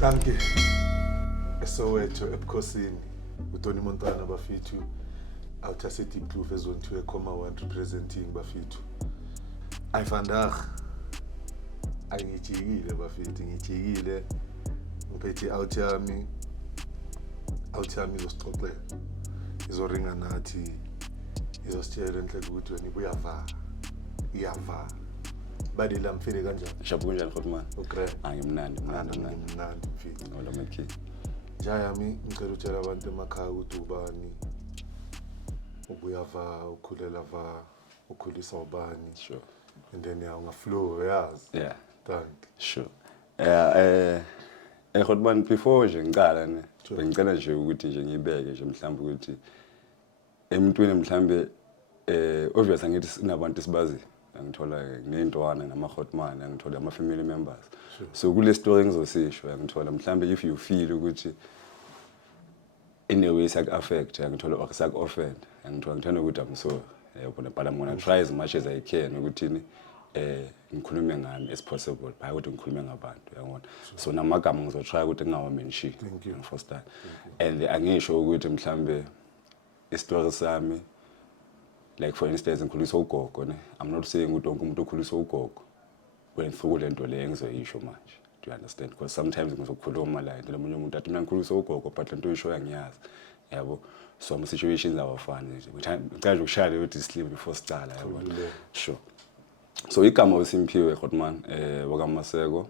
Danke. Esowethu ebukhosini uToni Montana bafithu awuthase Deep Kloof ezone 2.1 representing bafithu. Vandag angijikile bafithu ngijikile ngiphethe out yami izosixoxela izoringa nathi izositshela enhle ukuthi wena ibuyavala iyava badela mfile kanjani Shabu kanjani Khotman okay angimnandi mfethu ngoba makhi Jayami ngicela utshela abantu emakhaya ukuthi ubani ubuyava ukhulela va ukhulisa ubani sure and then ungaflow yazi yeah thank sure Khotman before nje ngicala ne bengicela nje ukuthi nje ngibeke nje mhlawumbe ukuthi emntwini mhlawumbe obvious angithi sinabantu sibazi ngithola ngeintwana nama-Khotman ngithola ama-family members so kule story ngizosisho ngithola mhlawumbe if you feel ukuthi in a way saku-affect ngithola or saku-offend ngithola ngithanda ukuthi I'm sorry but I'm gonna try as much as I can ukuthi ngikhulume ngami as possible hayi ukuthi ngikhulume ngabantu yabona so namagama ngizotry ukuthi ngingawamention for start and angisho ukuthi mhlawumbe istory sami like for instance ngikhulisa ugogo ne I'm not saying ukuthi wonke umuntu okhulisa ugogo wena through lento le engizoyisho manje do you understand because sometimes ngizokhuluma la into lomunye umuntu athi mina ngikhulisa ugogo but lento oyisho yangiyazi yabo so ama situations awafani nje ngicela ukushaya ukuthi sleep before sicala yabo sure so igama uSimphiwe Khotman wakaMaseko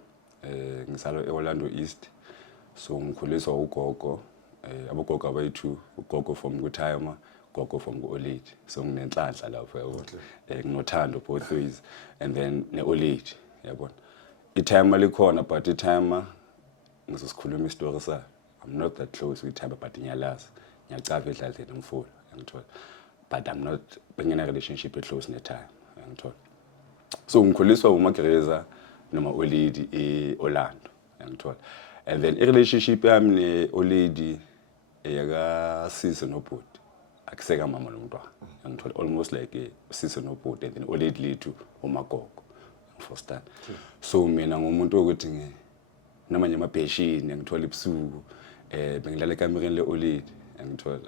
ngisalo eOrlando East so ngikhuliswa ugogo abogogo abayithu ugogo from kuThayama gogo from ku-Old so nginenhlanhla lapho yabona nginothando both ways and then ne-Old yabona iThayama likhona but iThayama ngizosikhuluma istory sa I'm not that close with Thayama but ngiyalazi ngiyacava edladleni Mfula ngithola but I'm not bengena relationship close neThayama ngithola so ngikhuliswa uMagereza noma Old eOrlando ngithola and then i-relationship yami ne-Old yaka noBhuti akuseka mama nomntwana ngithola almost like sisi noBhuti and then Old lethu uMagogo for start so mina ngumuntu ukuthi namanye amabheshini ngithola ibusuku bengilala ekamereni le-Old ngithola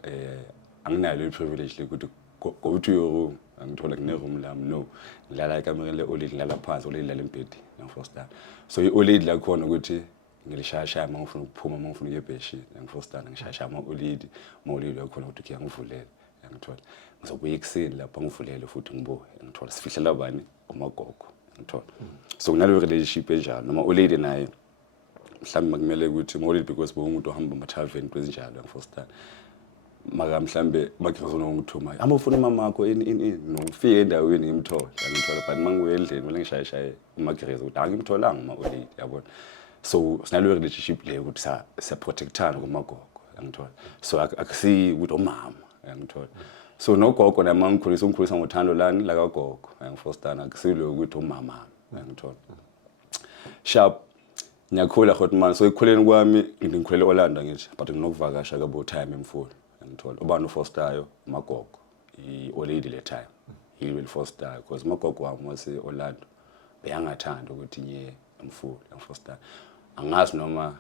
anginalo i-privilege ukuthi go to your room ngithola kune-room lami no ngilala ekamereni le-Old ngilala phansi Old lala embhedeni for start so i-Old la khona ukuthi ngilishaya mangifuna ukuphuma mangifuna ukuyebheshini ngifostana ngishaya ama-Old yakhona ukuthi kuyangivulela ngithola ngizobuya ekuseni lapha ngivulele futhi ngibuye ngithola sifihlela bani uMagogo ngithola so kunalo relationship enjalo noma Old naye mhlawumbe kumele ukuthi Old because umuntu ohamba ama-tavern kwezinjalo ngifostana maka mhlawumbe makuzona ngithuma amafuna mamakho in nofika endaweni ngimthola ngithola but mangiwe endlini manje ngishaya uMagereza ukuthi angimtholanga uma-Old yabona so sinalo relationship le ukuthi sa protectana kuMagogo ngithola so akusi ukuthi umama ngithola so nogogo nami ngikhulisa ngothando lani la kagogo ngifostana akusilo ukuthi umama ngithola sharp ngiyakhula Khotman so ekukhuleni kwami ngikhulela eOrlando ngithi but nginokuvakasha kabo time Mfula ngithola ubani ufostayo uMagogo i-Old le time he will foster because uMagogo wami wase-Orlando beyangathanda ukuthi ngiye Mfula ngifostana angazi noma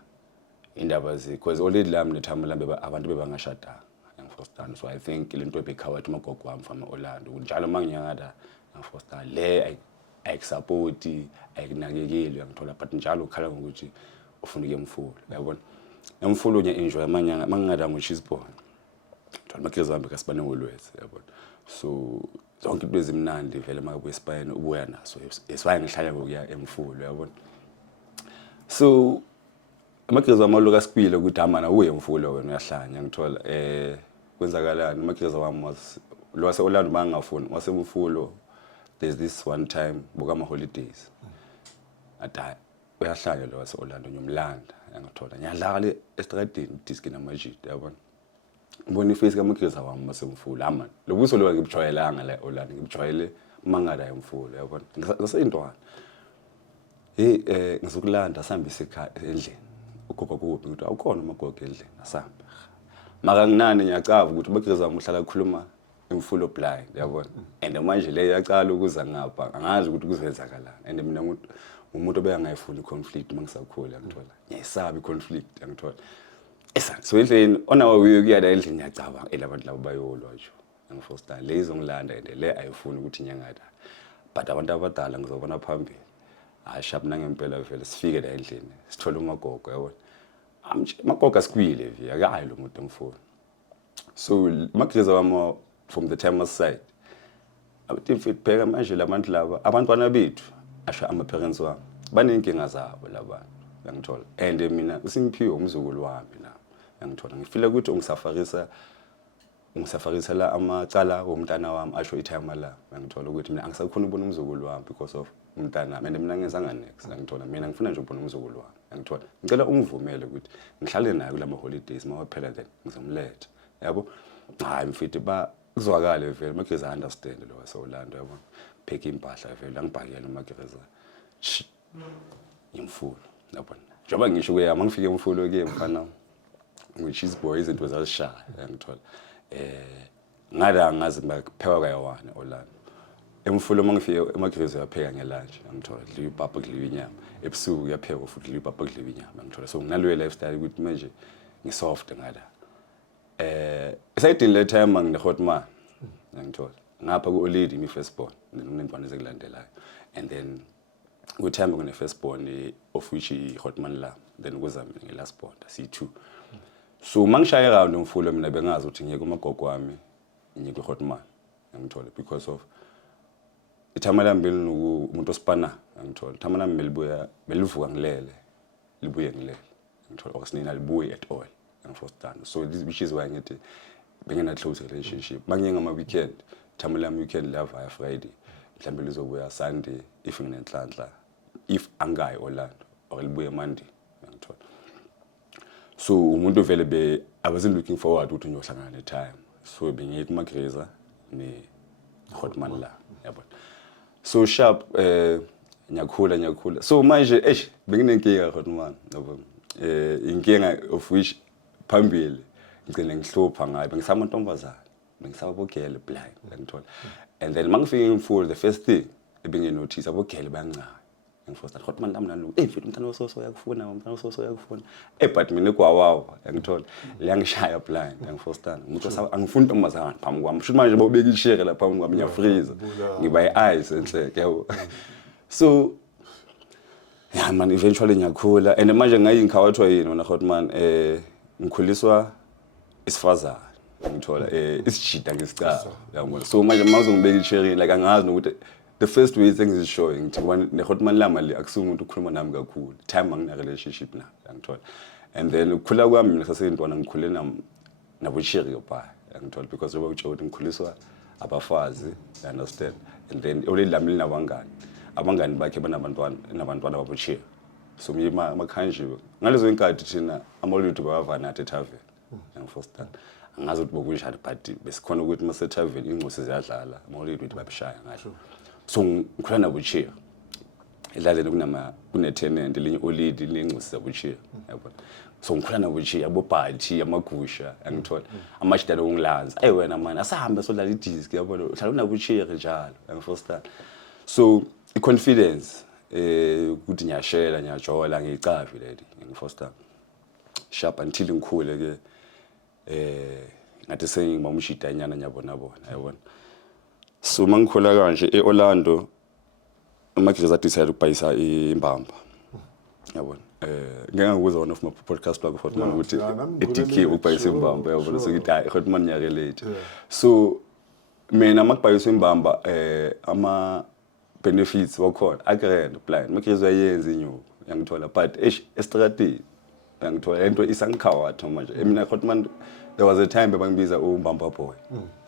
indaba because Old lami nethama lambe abantu bebangashadanga ngifostana so I think lento ebekhawathi uMagogo wami from Orlando njalo manginyakada ngifostana le ayikusupport ayikunakekeli ngithola but njalo ukhala ngokuthi ufuna ukuye Mfula yabona eMfula unya enjoy amanyanga mangingada ngoCheeseborn thola Magereza wami kasibane ngolwezi yabona so zonke into ezimnandi vele makabuye eSpayini ubuya naso esiwaye ngihlala ngokuya eMfula yabona so Magereza wami lo kaSikwile ukuthi amana uye Mfula wena uyahlanya ngithola kwenzakalani Magereza wami lo wase-Orlando mangafuni waseMfula there's this one time bokama holidays ata uyahlanya lo wase-Orlando ngiyomlanda ngithola ngiyadlala estradini disk namajid yabona ngibona iface kaMagereza wami waseMfula ama lo buso lo ngibujwayelanga la eOrlando ngibujwayele mangada eMfula yabona ngisayintwana ngizokulanda sihambise ekhaya endlini ugogo kuphi ukuthi awukhona uMagogo endlini asamba maka nginani ngiyacava ukuthi Magereza wami uhlala ukukhuluma Mfula blind yabona and manje le yacala ukuza ngapha angazi ukuthi kuzenzakalani and mina umuntu obeyangayifuni i-conflict mangisakhula ngithola ngiyayisaba i-conflict ngithola so endleni onawo uyokuyala endlini ngiyacabanga elabantu labo bayolwa nje ngifosta le izongilanda and le ayifuni ukuthi nyangada but abantu abadala ngizobona phambili ashap nangempela vele sifike la endlini sithola umagogo yabona magogo sikwile via akayi lo muntu ngifuni so makhiza wami from the time aside abathi phela manje labantu laba abantwana bethu asho ama-parents wami baney'nkinga zabo labantu yangithola and mina uSimphiwe umzukulu wami la yangithola ngifila ukuthi ungisafarisa la amacala womntana wami asho i-time la yangithola ukuthi mina angisakhona ukubona umzukulu wami because of umntana and mina ngezanga next yangithola mina ngifuna nje ukubona umzukulu wami yangithola ngicela ungivumele ukuthi ngihlale naye kulama holidays mawaphela then ngizomletha yabo hayi mfethu kuzwakale vele mageza understand lo waseOrlando yabo pheka impahla vele angibhakela uMageza imfulo yabo njengoba ngisho kuya mangifike emfulo ke mfana which is boy izinto zazishaya ngithola ngada ngazi bapheka kayawana eOrlando emfulo mangifike eMageza yapheka ngelunch ngithola dliwa ipapa dliwa inyama ebusuku yapheka futhi dliwa ipapa dliwa inyama ngithola so nginaloyo lifestyle ukuthi manje ngisoft ngada sayidini le time ngine-Hotman ngithola ngapha ku-Olidi imi firstborn nentwana ezekulandelayo and then ku-time kune-firstborn of which i-Hotman la then kuza mina nge-last born C2 so mangishaya around umfulo mina bengazi ukuthi ngiye kumagogo wami ngiye ku-Hotman ngithola because of ithama lami umuntu osipana ngithola ithama lami belivuka ngilele libuye ngilele ngithola okusinina libuye at all ngifostana so this which is why ngithi bengena close relationship mangiye ngama weekend ithama lami weekend la via Friday mhlambe lizobuya Sunday if nginenhlanhla if angayi Orlando or libuye Monday ngithola so umuntu vele I wasn't looking forward ukuthi ngiyohlangana ne time so bengiye kuMageza ne Hotman la yabo so sharp nyakhula so manje benginenkinga Hotman yabo inkinga of which phambili ngicela ngihlupha ngayo bengisama ntombazana bengisaba bogele blind ngithola and then mangifike emfulo the first thing ebenginotice abogele bayancane ngifosta Hotman lami nalo mfethu umntana wososo yakufuna umntana wososo yakufuna but mina kwawawa ngithola liyangishaya blind ngifostana umuntu angifuni ntombazana phambi kwami shuthi manje bobeka ishare la phambi kwami ngiyafreeze ngiba eyes enhle yabo so yeah man eventually ngiyakhula and manje ngayinkhawathiwa yini wona Hotman ngikhuliswa isifazana ngithola isijida ngesicala yabona so manje mawuzongibeka icherry like angazi nokuthi the first way things is showing ngithi ne-Hotman lama le akusumuntu ukukhuluma nami kakhulu time angina relationship na ngithola and then ukukhula kwami mina saseyintwana ngikhule nabo cherry pha ngithola because njengoba utsho ukuthi ngikhuliswa abafazi you understand and then already lami abangani bakhe nabantwana babo cherry so mina makhanjiwe ngalezo inkathi thina amalutho bavana at tavern ngifostana angazi ukuthi bokunjani but besikhona ukuthi mase tavern ingcosi ziyadlala amalutho ukuthi babishaya ngayo so ngikhula nabo cherry edlaleni kune-tenant linye Olidi lengcosi zabo cherry yabona so ngikhula nabo cherry abobhathi amagusha ngithola amashidalo ongilanza wena man asahambe sodlala idisc yabona uhlala nabo cherry njalo ngifostana so i-confidence ukuthi ngiyashela ngiyajola ngiyicavi lady ngifosta sharp until ngikhule ke ngathi sengimamshida nyana nyabona yabona so mangikhula kanje eOrlando uMageza decide ukubhayisa imbamba yabona ngeke ngikuza one of my podcast plug Hotman ukuthi edk ukubhayisa imbamba yabona so ngithi Hotman ngiyarelate so mina makubhayisa imbamba ama benefits wakhona agrand blind Mageza uyayenza inyuko yangithola but estrategi ngithola into isangkhawatha manje mina Hotman there was a time bangibiza uMbamba boy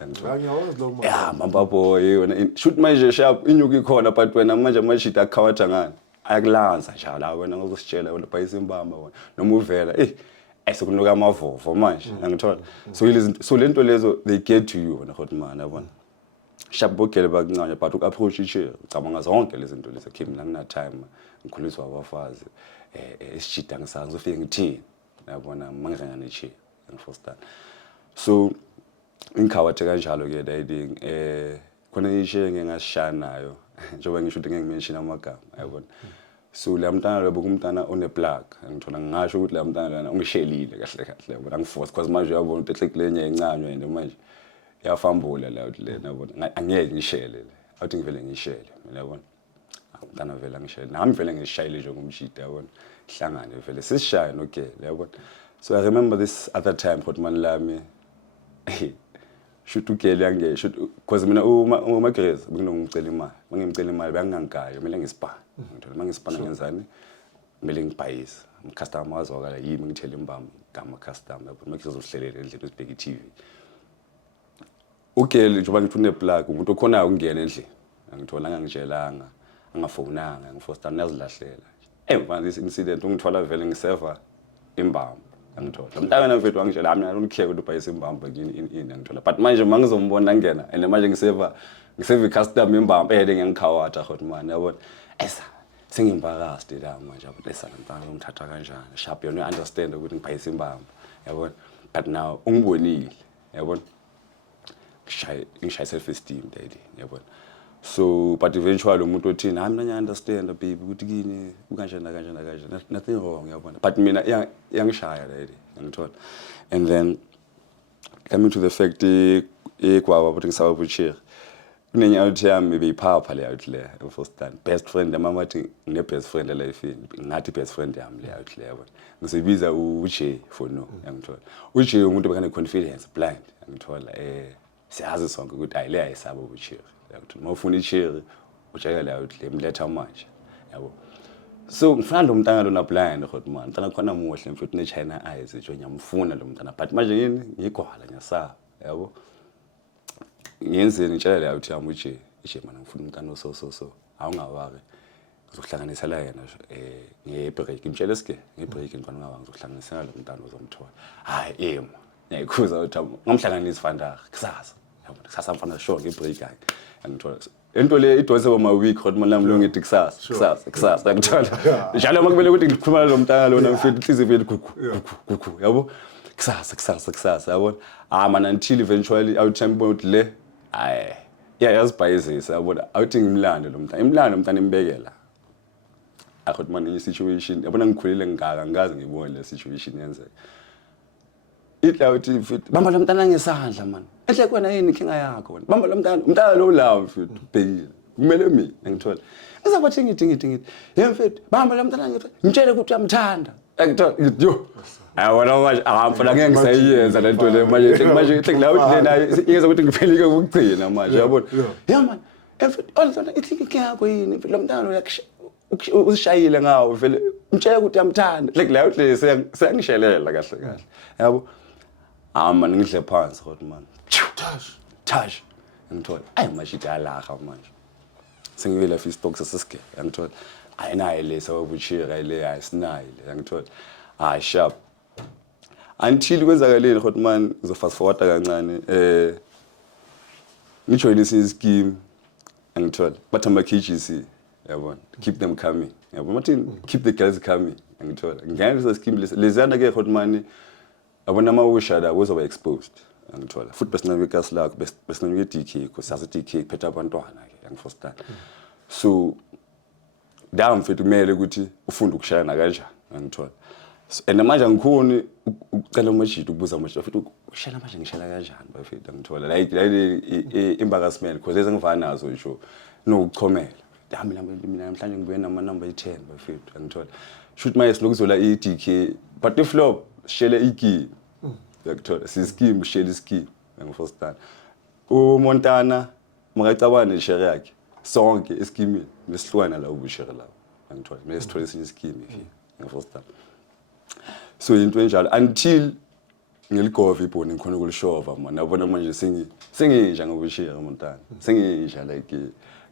ngithola ngiyawazi lo mama yeah Mbamba boy yona shoot manje sharp inyuko ikhona but wena manje amashita akhawatha ngani ayakulanza njalo la wena ngozositshela wena bhayisa imbamba wona noma uvela esekunuka amavovo manje ngithola so lento lezo they get to you wena Hotman yabona sharp bogele bakuncane but uku-approach ichair ucabanga zonke lezi zinto lezi kimi la ngina time ngikhuliswa abafazi esijida ngisazi ngizofike ngithini yabona mangizanga nechair ngifostana so inkhawathe kanjalo ke dating khona ichair ngingasishaya nayo njengoba ngisho ukuthi ngeke mention amagama yabona so la mntana lo bekumntana one-plug ngithola ngingasho ukuthi la mntana lana ungishelile kahle kahle yabona angiforce because manje uyabona ukuthi ehlekile encanywa and manje yafambula la uthi lena yabona angeke ngishele le awuthi ngivele ngishele yabona mntana vele ngishele nami vele ngishayile nje ngomshida yabona hlangane vele sisishaya nogele yabona so I remember this other time kodwa mani lami shoot ugele yange shoot because mina uma Grace benginomcela imali mangimcela imali bengangikayo kumele ngisipana ngithola mangisipana ngenzani kumele ngibhayise umcustomer wazwakala yimi ngithele imbamba gama customer yabona makizohlelela endlini usibheka iTV ugele njengoba ngithi uneplug umuntu okhonayo ukungena endlini ngithola ngangitshelanga angafonanga ngifosta nazilahlela emva this incident ungithola vele ngiseva imbamba ngithola mntana mfethu wangitshela mina unikhiye ukuthi ubhayise imbamba kini ngithola but manje mangizombona ngena and manje ngiseva icustomer imbamba ehede ngiyangikhawatha kodwa man yabona esa sengimbakasti la manje but esa mntana umthatha kanjani sharp yona understand ukuthi ngibhayise imbamba yabona but now ungibonile yabona ngishaye self esteem daddy yabona so but eventually umuntu othi nami nanya understand baby ukuthi kini kanjani nothing wrong yabona but mina yangishaya daddy ngithola and then coming to the fact ekwaba ukuthi ngisaba buchiri kunenye out yami beyiphapha le out le first time best friend mama wathi ngine best friend la life ngathi best friend yami le out le yabona ngisebiza uJ for no ngithola uJ umuntu bekane confidence blind ngithola siyazi sonke ukuthi ayile ayisaba ubuchiri yakuthi uma ufuna ichiri ujayela la uthi lemletha manje yabo so ngifana lo mntana lo na blind kodwa man mntana khona muhle mfethu ne China eyes nje ngiyamfuna lo mntana but manje yini ngigwala ngiyasaba yabo ngiyenzeni ngitshela la uthi yami uje mana ngifuna umntana so awungawake ngizohlanganisa la yena ngebreak ngitshela eske ngebreak ngifana ngawa ngizohlanganisa lo mntana uzomthola hayi ema ngiyikhuza uthi ngamhlanganisa Vandag kusasa yabona kusasa mfana sure ngebreak yakhe ngithola into le idose boma week kodwa mina nami lo ngithi kusasa ngithola njalo makumele ukuthi ngikhuluma lo mntana lona mfethu inhliziyo vele gugu yabo kusasa yabona mana until eventually awuthemba ukuthi le hayi yazibhayizisa yabona awuthi ngimlande lo mntana imlando mntana imbekela akhona manje situation yabona ngikhulile ngaka ngazi ngibone le situation yenzeka ihlawuthi mfethu bamba lo mntana ngesandla man ehle kwena yini inkinga yakho wena bamba lo mntana lo lawo mfethu bhekile kumele mina ngithola ngizabathi ngithi yemfethu bamba lo mntana ngitshele ukuthi uyamthanda ngithola yo wona manje mfana ngeke ngisayenza lento le manje ngilawuthi lena yenza ukuthi ngiphelike ukugcina manje yabona yeah man mfethu olthona ithi yakho yini lo mntana lo usishayile ngawo vele mtshela ukuthi uyamthanda ngilawuthi seyangishelela kahle yabo man ngidle phansi kodwa man tash ngithola mashita yalaha manje sengivela fi stock sesiske ngithola ayinayo le sababuchira ile ayisinayo le ngithola sharp until kwenzakaleni kodwa man ngizo fast forward kancane ngijoyine ischeme ngithola bathamba KGC yabona keep them coming yabona mathini keep the girls coming ngithola ngiyangisa scheme lezana ke kodwa man abona mawushada kuzoba exposed ngithola futhi besinake ikasi lakho besinake DK kusazi DK phetha abantwana ke ngifostana so down mfethu kumele ukuthi ufunde ukushayana kanjani ngithola and manje ngikhona ucela umashidi ukubuza umashidi futhi ushela manje ngishela kanjani bafethu ngithola like imbakasmele because ezengivana nazo ngisho nokuchomela mina namhlanje ngibuye nama number 10 bafethu ngithola shoot my silokuzola iDK but if flop shele iki yakuthola sischeme shele ischeme ngifostana uMontana makacabane share yakhe sonke ischeme nesihlwana la ubushare la ngithola mase sithole isinye ischeme ngifostana so into enjalo until ngiligova ibhoni ngikhona ukulishova man yabona manje senginja ngobushare uMontana senginja like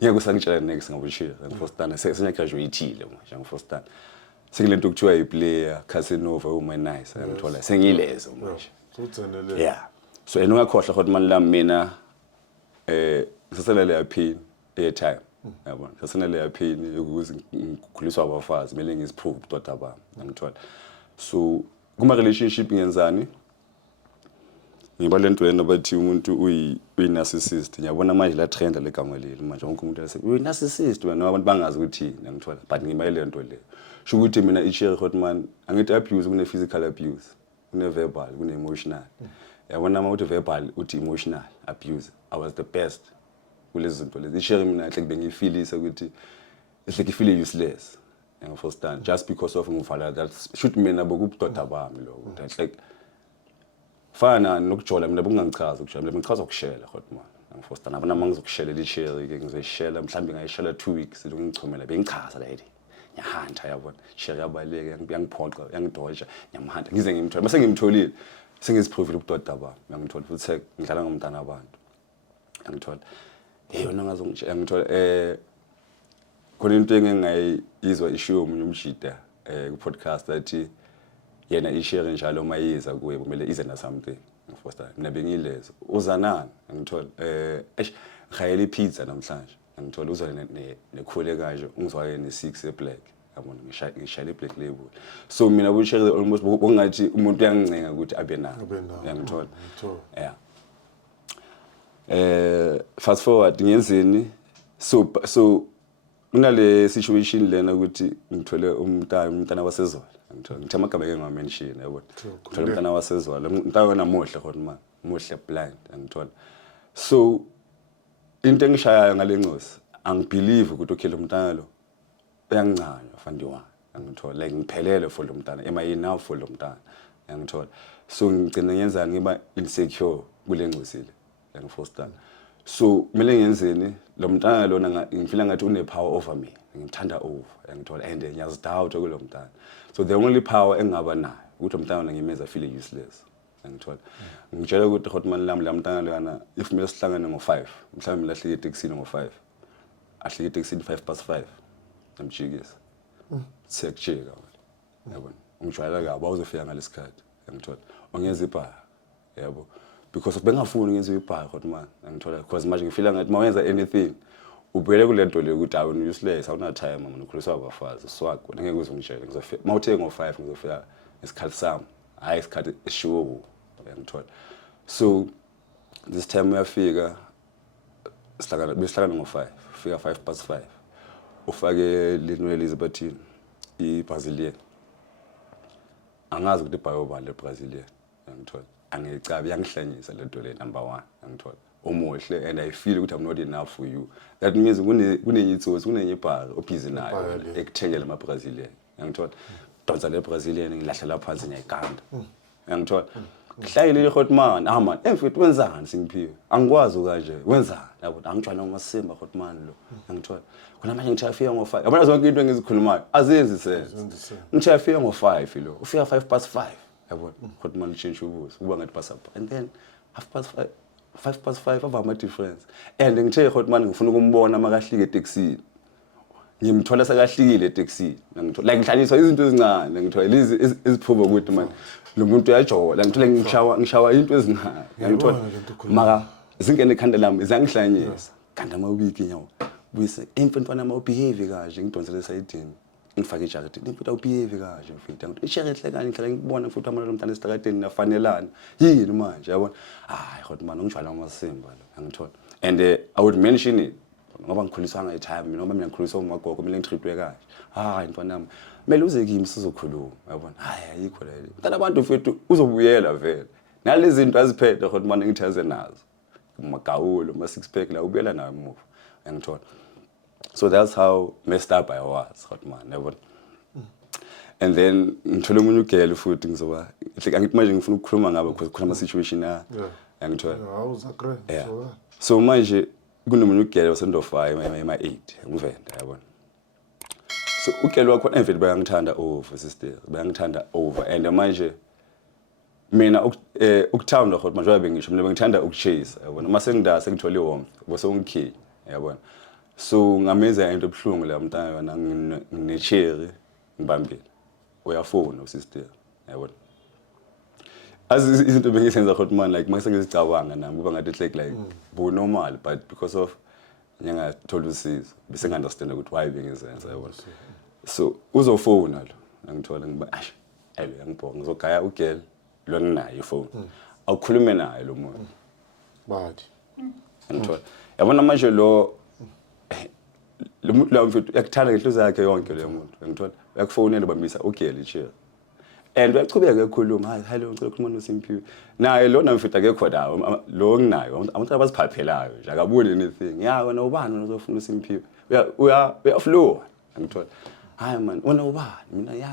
ngeke usangitshela next ngobushare ngifostana senya graduateile manje ngifostana sengilento kuthiwa iplayer Casanova nice ngithola sengilezo manje yeah so enongakhohlwa kodwa manje la mina siselele yaphini airtime yabona siselele yaphini ukuze ngikhuliswa abafazi kumele ngiziprove ubudoda bami ngithola so kuma relationship ngiyenzani ngiba lento lena bathi umuntu uyi-narcissist ngiyabona manje la trend le gama leli manje wonke umuntu ese uyi-narcissist wena abantu bangazi ukuthi ngiyangithola but ngimayele lento le sho ukuthi mina i-Cherry Hotman angithi abuse kune physical abuse kune verbal kune emotional yabona uma uthi verbal uthi emotional abuse I was the best kulezi zinto lezi i-Cherry mina like bengifeelisa ukuthi it's like feel useless understand just because of ngivala that shoot mina bokubudoda bami lo that like fana nokujola mina bungangichaza ukujola mina ngichaza ukushela Hotman understand abona mangizokushela i-Cherry ke ngizoyishela mhlawumbe ngayishela 2 weeks lokungichumela bengichaza la yini ngiyahanta yabona Cherry yabaleke yangiphoqa yangidoja ngiyamhanta ngize ngimthola bese ngimtholile sengiziprovile ubudoda bami ngangithola futhi ngidlala ngomntana abantu ngangithola yona ngazongithola khona into engingayizwa ishiwo umunye umshida ku-podcast athi yena i-Cherry njalo mayiza kuye kumele ize na something Foster mina bengilezo uzanani ngithola khayela pizza namhlanje ngithola uzana nekhule kanje ungizwake ne6 eblack yabona ngishayela iblack label so mina bu-Cherry almost bongathi umuntu uyangincenga ukuthi abe nayo ngithola yeah fast forward ngenzeni so kunale situation lena ukuthi ngithole umntana waseZola ngithola ngithe amagama ake ngamention yabona ngithola umntana waseZola umntana wena muhle Hotman muhle blind ngithola so into engishayayo ngale ncosi angibelieve ukuthi okay lo mntana lo uyangincanywa fandiwa ngithola like ngiphelele for lo mntana am I enough for lo mntana ngithola so ngicina ngenzani ngiba insecure kule ncosi le ngifoster so kumele ngenzeni lo mntana lona ngifila ngathi une power over me ngithanda over ngithola and ngiyazidoubt kulo mntana so the only power engaba nayo ukuthi umntana ngimeza feel useless ngithola ngitshela ukuthi Hotman la mntana lana if mina sihlangane ngo5 mhlawumbe lahlike etaxini ngo5 ahlike etaxini 5:05 amjikisa sekujika yabona ungijwayela kabi awuzofika ngalesikhathi ngithola ongeza ibha yabo because bengafuni ngenze ibha Hotman ngithola because manje ngifila ngathi mawenza anything ubuyele kule nto le ukuthi awuni useless awuna time mina ukhuliswa abafazi swag wena ngeke uzongitshela ngizofika mawuthe ngo5 ngizofika isikhathi sami hayi isikhathi eshow ngithola so this time uyafika besihlangana ngo5 fika 5:05 ufake linwe Elizabethine iBrazilian angazi ukuthi ibhayobani leBrazilian ngithola angicabi yangihlanyisa lento le number 1 ngithola omuhle and I feel ukuthi I'm not enough for you that means kunenyitsosi kunenyibhaka obhizi nayo ekuthengela amaBrazilian ngithola donsa leBrazilian ngilahlela phansi ngiyayiganda ngithola Hlayile Hotman man emfethu wenzani singiphiwe angikwazi kanje wenzani yabo angijwana ngomasimba Hotman lo ngithola khona manje ngithafika ngo5 yabona zonke into engizikhulumayo azenzi sense ngithafika ngo5 lo ufika 5:05 yabo Hotman change ubuso kuba ngathi pass up and then 5:05 ava ama difference and ngithe Hotman ngifuna ukumbona makahlike etaxini ngimthola sekahlikile etaxini ngithola like ngihlaliswa izinto ezincane ngithola lezi eziphuba ukuthi man lo muntu uyajola ngithola ngishawa into ezincane ngithola maka zingene ekhanda lami izangihlanyisa kanti amawiki nyawo buyise emfana ama behave kanje ngidonsele sayidini ngifake ijacket imfuthi awubehave kanje mfethu ngithi i-Cherry hle ngihlala ngibona futhi amalo lomntana esitrakadeni nafanelana yini manje yabona hayi Hotman ngijwala amasimba lo ngithola and I would mention it ngoba ngikhuliswa time noma mina ngikhuliswa umagogo kumele ngitreatwe kanje hayi mfana nami mele uze kimi sizokhuluma yabona hayi ayikho la mntana abantu mfethu uzobuyela vele nalezi zinto aziphethe Hotman ngithaze nazo magawulo ma 6 pack la ubuyela nayo emuva ngithola so that's how messed up I was Hotman yabona and then ngithole umunye ugele futhi ngizoba like angithi manje ngifuna ukukhuluma ngaba because khona ama situation ngithola awuzakre so manje kunomunye ugele wasendofa ema 8 ngivenda yabona so ugele wakho emfethu bayangithanda over sister bayangithanda over and manje mina ukuthanda Hotman njengoba bengisho mina bengithanda ukuchase yabona mase ngidase ngithole warmth bese ungikhi yabona so ngameza into ebhlungu la mntana yona ngine-Cherry ngibambile uyafona usister yabona as izinto bengisenza Hotman like mase ngizicabanga nami kuba ngathi like bu normal but because of ngingathola usizo bese ngi-understand ukuthi why bengizenza yabona so uzofona lo ngithola ngiba ayi yangibhonga ngizogaya ugel lo nginayo ifone awukhulume naye lo muntu bathi ngithola yabona manje lo muntu la mfethu yakuthanda ngenhliziyo yakhe yonke le muntu ngithola uyakufonela bambisa ugeli chair and uyachubeka ekhuluma hayi hello ngicela ukukhuluma noSimphiwe naye lona mfethu akekho dawo lo nginayo abantu abaziphaphelayo nje akaboni anything ya wena ubani uzofuna uSimphiwe uyaflow ngithola hayi man wena ubani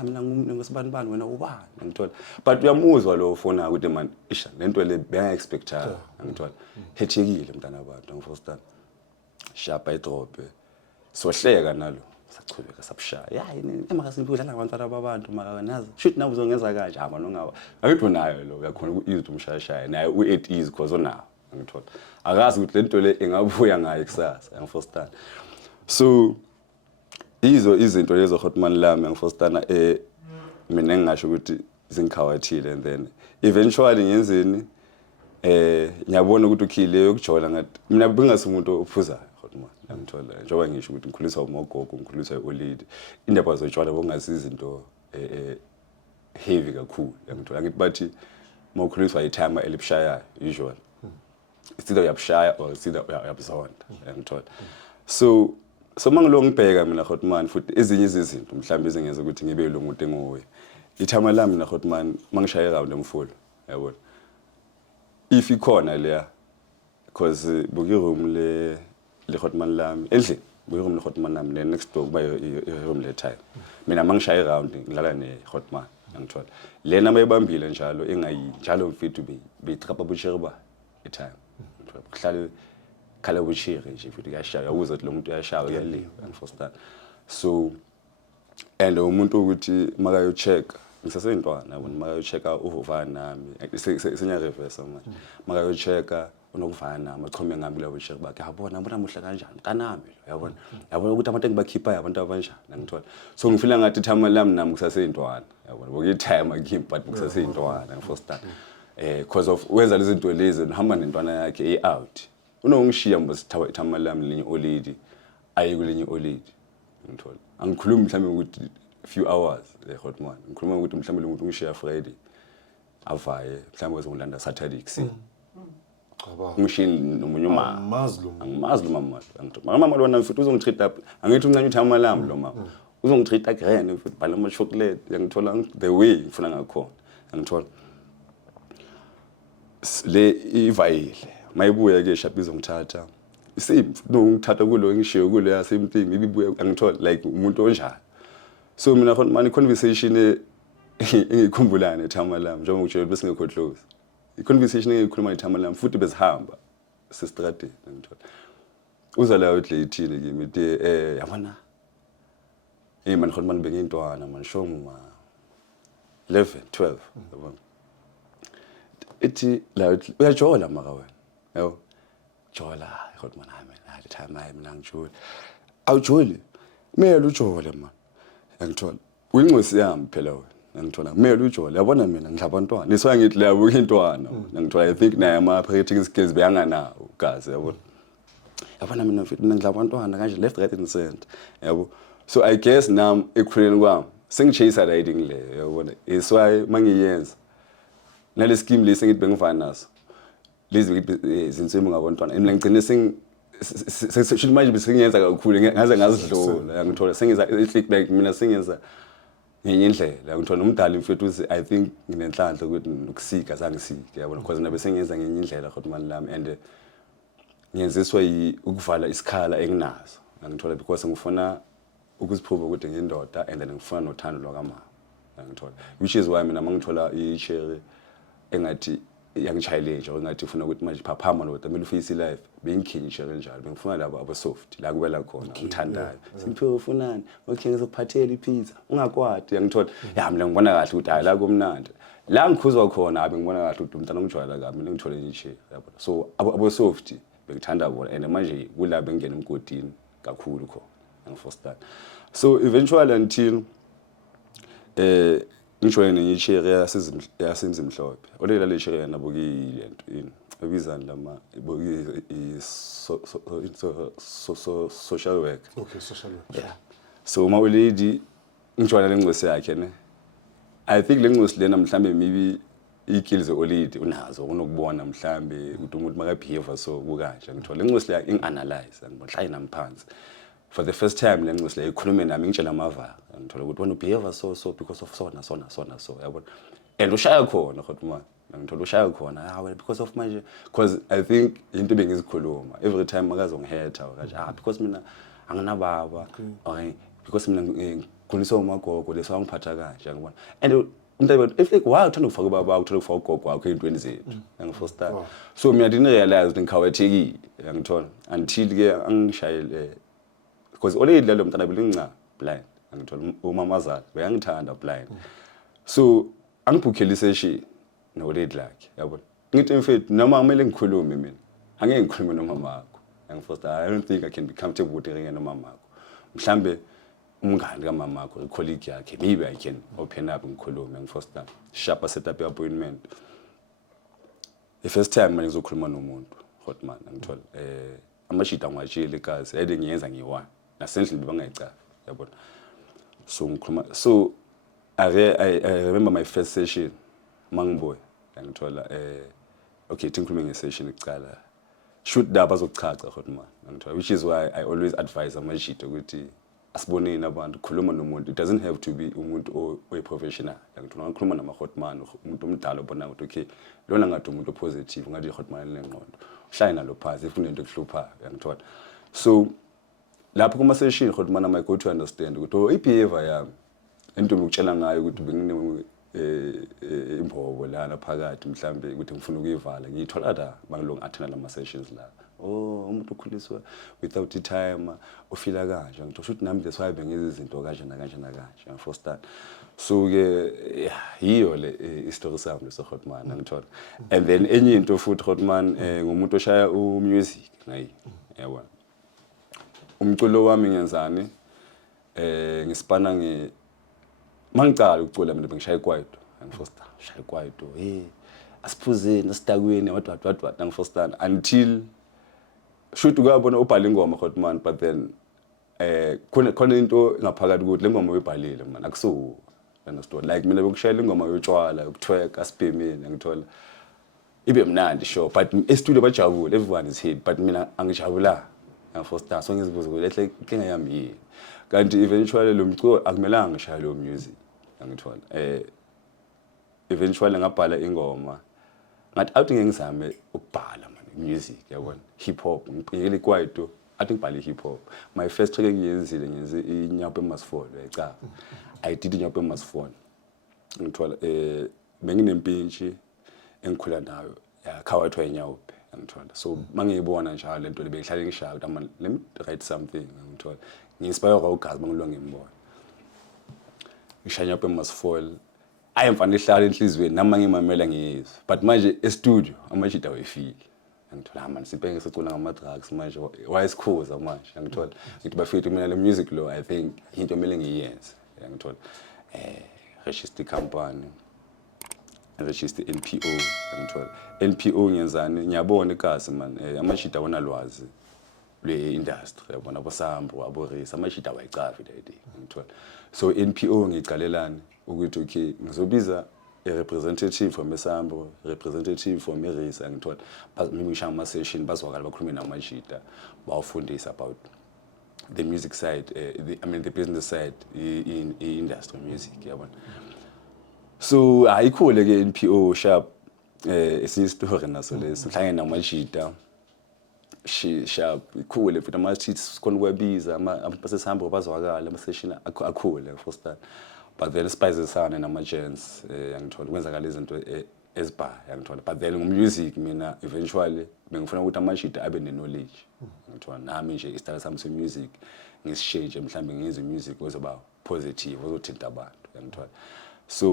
mina ngosibani bani wena ubani ngithola but uyamuzwa lo ufona ukuthi man isha lento le benga expecta ngithola hethekile mntana abantu ngifostan shapa idrobe sohleka nalo sachubeka sabushaya yini emakaSimphiwe udlala ngabantwana babantu maka nazo shit nawo uzongenza kanje hamba nongawa akutho nayo lo uyakhona ukuzwa umshayashaya naye u8 is because onawo ngithola akazi ukuthi lento le engabuya ngayo kusasa ngifostan so izo izinto lezo hotman lami ngifostana mina ngingasho ukuthi zingikhawathile and then eventually ngenzeni ngiyabona ukuthi ukhile yokujola ngathi mina bengasumuntu ophuzayo hotman ngithola njengoba ngisho ukuthi ngikhuliswa umogogo ngikhuliswa iolidi indaba zotshwala bongasiza izinto heavy kakhulu ngithola ngithi bathi mawukhuliswa itime elibushayayo usually it's either uyabshaya or it's either uyabzonda ngithola so mangilo ngibheka mina hotman futhi ezinye izinto mhlawumbe ezingenza ukuthi ngibe lo muntu engowe ithama lami na hotman mangishaye round emfulo yabona if ikhona leya because buki room le hotman lami endlini buki room le hotman lami le next door kuba room le time mina mangishaye round ngilala ne hotman ngithola lena mayibambile njalo engayi njalo mfethu beyitrapa bushirba etime ngithola kuhlale khala bushire nje futhi kuyashaya uza ukuthi lo muntu uyashaya uyaliwa ngifostan so and umuntu ukuthi makayo check ngisasentwana yabona makayo checka uvuvana nami sinya reverse manje makayo checka unokuvana nami achome ngami kula bushire bakhe yabona mbona muhle kanjani kanami yabona ukuthi abantu engibakhipha abantu abanjani ngithola so ngifila ngathi ithama lami nami kusasentwana yabona bokuyi time akimi but kusasentwana ngifostan because of wenza lezi zinto lezi uhamba nentwana yakhe out unongishiya mbosithawa ithama lami linye olidi ayikulinye olidi ngithola angikhulumi mhlambe ukuthi few hours hotman ngikhuluma ukuthi mhlambe lo muntu ungishiya Friday avaye mhlambe uzongilanda Saturday kusini ngishini nomunye uma angimazi lo mama lona futhi uzongitreat up angithi uncane ithama lami lo mama uzongitreat again futhi bhala ama chocolate ngithola the way ngifuna ngakhona ngithola le ivayile mayibuya ke shapizo ngithatha isimfu ngithatha kulo ngishiyo kulo ya same thing ibibuya angithola like umuntu onjalo so mina khona mani conversation engikhumbulana ethama lami njengoba ngitshela bese ngekho close iconversation engikhuluma ethama lami futhi besihamba sesitrateni ngithola uza la uthi ithile kimi yabona mani khona mani bengintwana mani shoma 11 12 yabona ithi la uyajola maka wena yabo jola hotman hayi time mina ngijula awujoli kumele ujole man ngithola uyincosi yami phela wena ngithola kumele ujole yabona mina ngilabantwana niswa ngithi la ukintwana ngithola I think naye ama practical skills beyanganawo gazi yabona yabona mina mfethu mina ngilabantwana kanje left right and center yabo so I guess nami ekhuleni kwami sengichase riding le yabona is why mangiyenza nale scheme lesi ngithi bengivana naso lezi izinsimo ngabantwana mina ngicine sesisho manje besengiyenza kakhulu ngaze ngazidlula ngithola sengiza feedback mina sengiyenza ngenye indlela ngithola umdali mfethu uthi I think nginenhlanhla ukuthi nokusika sangisike yabona because nabe sengiyenza ngenye indlela hotman lami and ngiyenziswa ukuvala isikhala enginazo ngithola because ngifuna ukuziphuma ukuthi ngindoda and then ngifuna nothando lwakamama ngithola which is why mina mangithola icherry engathi yangichallenge engathi ufuna ukuthi manje phaphama lo kumele ufise life bengikhinisha kanjalo bengifuna labo aba soft la kuwela khona ngithandayo Simphiwe ufunani okay ngizokuphathela ipizza ungakwadi ngithola ya mina ngibona kahle ukuthi hayi la komnandi la ngikhuzwa khona abe ngibona kahle ukuthi umntana ongijwayela kabi mina ngithole nje yabona so abo soft bengithanda bona and manje kula bengena emgodini kakhulu khona ngifostan so eventually until ngijoyine ngichire yasemzimhlophe olela le chire nabo kuyilento yini ebizana lama social work okay social work yeah so mawuledi ngijoyina lengcosi yakhe ne I think lengcosi lena mhlambe maybe ikills olidi unazo unokubona mhlambe ukuthi umuntu makabehave so kukanje ngithola inxusi la inganalyze ngibona hlaya namphansi for the first time le nxusi la ikhulume nami ngitshela amava ngithola ukuthi wena ubehave so because of so yabona and ushaya khona khotman ngithola ushaya khona well because of manje because I think into bengizikhuluma every time makazongiheta kanje because mina anginababa okay because mina ngikhuliswa umagogo lesawangiphatha kanje ngibona and if like why uthanda ukufaka ubaba wakho uthanda ukufaka ugogo wakho ey'ntweni zethu first time so mina didn't realize ukuthi ngikhawethekile ngithola until ke angishayele because already lalo mntana belinca blind ngithola umamazala bayangithanda blind so angibhukhela isession no lady lakhe yabona ngithi mfethu noma kumele ngikhulume mina angeke ngikhulume nomama wakho first I don't think I can be comfortable with ringe nomama wakho mhlambe umngani kamama wakho icolleague yakhe maybe I can open up ngikhulume first time sharp set up appointment the first time manje ngizokhuluma nomuntu hotman ngithola amashita ngwatshile ikazi ede ngiyenza ngiyi-1 nasendlini bangayicala yabona so ngikhuluma so I remember my first session mangiboy ngithola okay tingikhulume nge-session ekucala shoot da bazochacha hotman ngithola which is why I always advise amashita ukuthi asiboneni abantu khuluma nomuntu it doesn't have to be umuntu oyi-professional ngithola ngikhuluma nama-hotman umuntu omdala obona ukuthi okay lona ngathi umuntu opositive ngathi i-hotman lenengqondo uhlaye nalo phansi if kunento ekuhluphayo ngithola so lapho kuma-session hotman I go to understand ukuthi i-behavior yami into ngikutshela ngayo ukuthi bengine imbobo lana phakathi mhlambe ukuthi ngifuna ukuyivala ngiyithola la bangilong attend lama sessions la umuntu ukhuliswa without time ufila kanje ngitho ukuthi nami that's why bengizi izinto kanje nakanje first time so ke yiyo le istory sami leso hotman ngithola and then enye into futhi hotman ngumuntu oshaya music nayi yabona umculo wami ngenzani ngisipana mangicala ukucula mina bengishaya ikwaito first time shaya ikwaito asiphuzeni asitakweni what first time until shoot ukabona ubhala ingoma hotman but then khona into ngaphakathi ukuthi le ngoma uyibhalile man akuso understand like mina bekushayela ingoma yotshwala ukutwerka asibhemini ngithola ibe mnandi sure but e-studio bajabule everyone is happy but mina angijabula first time so ngizibuza ukuthi lehle inkinga yami yini kanti eventually lo mculo akumelanga ngishaya lo music ngithola eventually ngabhala ingoma ngathi awuthi ngengizame ukubhala man music yabona hip hop ngiyele kwaito athi ngibhale hip hop my first track engiyenzile ngenze inyapho eMasfall yayicha I did inyapho eMasfall ngithola benginempintshi engikhula nayo yakhawathwa inyawuphe ngithola so mangiyibona njalo lento lebeyihlale ngishaya ukuthi man let me write something ngithola ngi-inspire ugazi bangilwa ngembona ngishaya inyapho eMasfall ayemfana ihlala enhlizweni nami ngimamela ngiyizwa but manje e-studio amashida wayefile ngithola man sibheke sicula ngama-drugs manje wayesikhuza manje ngithola ngithi bafethu mina le music lo I think into emele ngiyenze ngithola register company register NPO ngithola NPO ngiyenzani ngiyabona ikazi man amashida wonalwazi lwe-industry yabona abosambo aborisa amashida wayicavi le idea ngithola so NPO ngicalelani ukuthi okay ngizobiza a representative from Esambo, representative from Erisa ngithola ngishaya ama-session bazwakala bakhulume namashida bawufundisa about the music side the business side in industry music yabona so ayikhule ke NPO sharp esinye story naso leso nhlangene namashida sharp ikhule futhi ama-cheats sikhona ukwabiza abasesambo bazwakala ama-session akhule first time but then spices sana nama-gens ngithola kwenzakala izinto ezibha ngithola but then ngumusic mina eventually bengifuna ukuthi amashida abe ne-knowledge ngithola nami nje isitayela sami se-music ngisishintshe mhlambe ngenze music ozoba positive ozothinta abantu ngithola so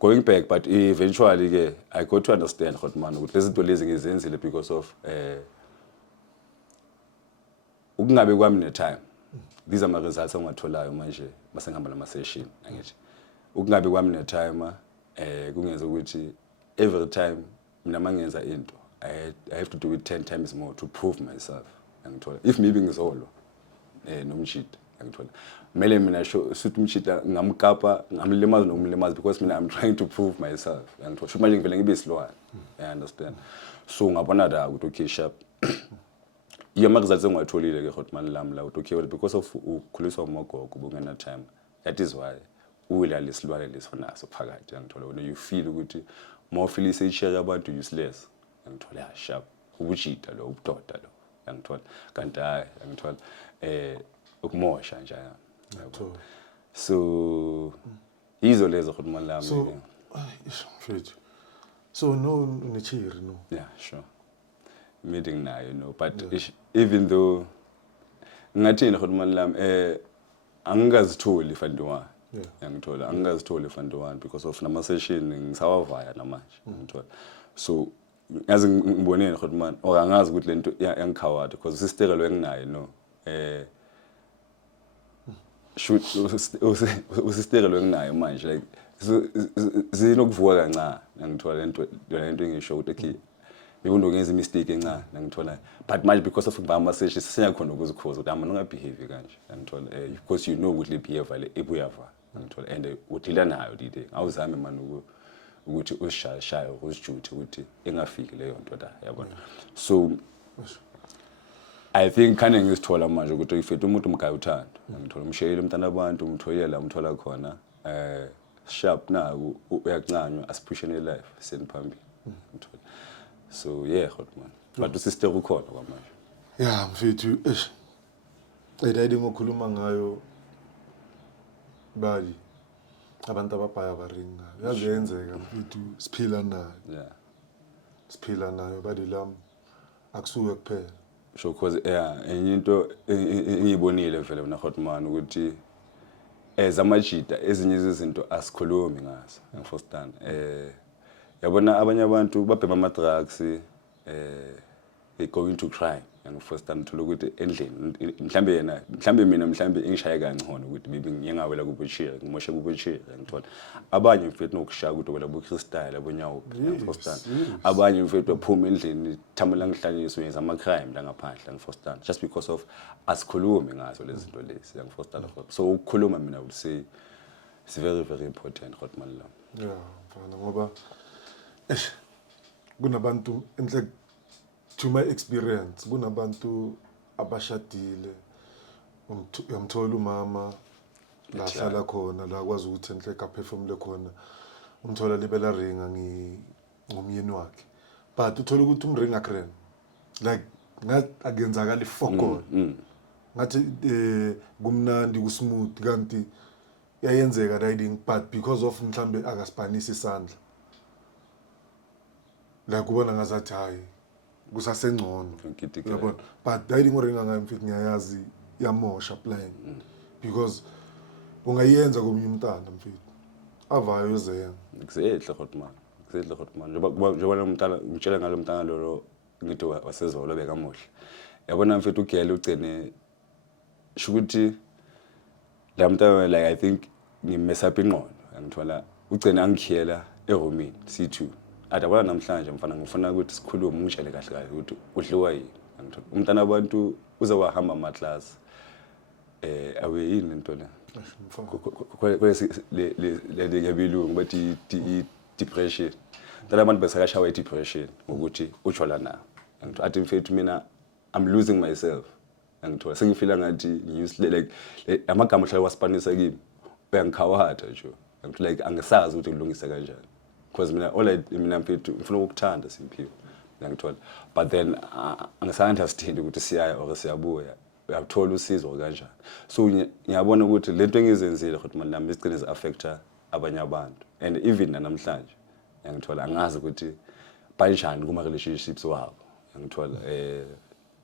going back but eventually ke I got to understand hotman ukuthi lezi zinto lezi ngizenzile because of ukungabe kwami ne-time these are my results engiwatholayo manje masengihamba nama-session angithi ukungabe kwami ne-time kungenza ukuthi every time mina mangenza into I have to do it 10 times more to prove myself ngithola if maybe ngizolwa nomshida Ngithola kumele mina suthi umshita ngamkapa ngamlimaza nokumlimaza because mina I'm trying to prove myself ngithola shothi manje ngivele ngibe isilwane you understand so ngabona la ukuthi okay sharp yama results engiwatholile ke Hotman lami la ukuthi okay well because of ukhuliswa umogogo ubungena time that is why uyila lesilwane lesifanaso phakathi ngithola when you feel ukuthi more feel iseshare abantu useless ngithola sharp ubujita lo ubudoda lo ngithola kanti hayi ngithola ukumosha nje yabo so izo lezo Hotman lami so mfethu so no nechiri no yeah sure meeting nayo no but even though ngathini Hotman lami angingazitholi fandiwa ngithola angingazitholi fandiwa because of nama session ngisawavaya namanje ngithola so yazi ngibonene Hotman or angazi ukuthi lento yangikhawatha because isistekelo enginayo no shoot usistekelo enginayo manje like zinokuvuka kancane ngithola lento engisho ukuthi okay bekundo ngenza mistake encane ngithola but manje because of ngibamba seshi siyakhona ukuzikhoza ukuthi ama nongabehave kanje ngithola because you know ukuthi le behavior le ebuyava ngithola and udila nayo dide awuzame manje ukuthi usishaya uzijuthi ukuthi engafiki leyo nto la yabona so I think kane ngisithola manje ukuthi ifethu umuntu umgaya uthando ngithola umshayeli umntana abantu umthoyela umthola khona sharp na uyakuncanywa asipushene life seniphambili ngithola so yeah Hotman but usister ukhona kwamanje yeah mfethu edayidi ngokhuluma ngayo bali abantu ababhaya baringa yazenzeka mfethu siphila nayo yeah siphila nayo bali lam akusuke kuphela so cause enye into engiyibonile vele mina Hotman ukuthi zamajita ezinye izinto asikhulumi ngazo ngifostan yabona abanye abantu babhema ama drugs they going to crime ngifostan thola ukuthi endlini mhlambe mina engishaye kangcono ukuthi bibi ngiyengawela kubuchira ngimoshe kubuchira ngithola abanye mfethu nokushaya ukuthi wela bukristyle abonyawo ngifostan abanye mfethu baphuma endlini thamela ngihlanyiswe yenza ama crime la ngaphandle ngifostan just because of asikhulumi ngazo lezi zinto lezi ngifostan so ukukhuluma mina would say it's very very important Hotman la yeah mfana ngoba kunabantu enhle to my experience kunabantu abashadile umthola umama la hlala khona la kwazi ukuthi enhle ka performle khona umthola libela ringa ngomyeni wakhe but uthola ukuthi umringa crane like ngathi akenzakala ifokolo ngathi kumnandi kusmooth kanti yayenzeka riding but because of mhlambe akaspanisi isandla la kubona ngazathi hayi kusasengcono yabona but riding uringa ngayo mfethu ngiyayazi yamosha plan because ungayenza komunye umntana mfethu avayo yozeya kusehle Hotman njengoba umntana ngitshela ngalo mntana lo ngithi wasezolo bekamuhle yabona mfethu ugele ugcine shukuthi la mntana like I think ngimesa up ingqondo ngithola ugcine angikhiyela eRomini C2 adabona namhlanje mfana ngifuna ukuthi sikhulume ungitshele kahle kahle ukuthi udliwa yini ngithola umntana abantu uzawahamba ama class awe yini into la le yabilungu bathi depression ngithola abantu besakashawa depression ukuthi ujola nayo ngithola athi mfethu mina I'm losing myself ngithola sengifila ngathi like amagama ahlala waspanisa kimi uyangikhawatha nje ngithola like angisazi ukuthi kulungisa kanjani because mina mfethu ngifuna ukukuthanda simphiwe ngithola but then angisanderstand ukuthi siyaya or siyabuya uyathola usizo kanjani so ngiyabona ukuthi lento engizenzile futhi mina nami igcine affecta abanye abantu and even namhlanje ngithola angazi ukuthi banjani kuma relationships wabo ngithola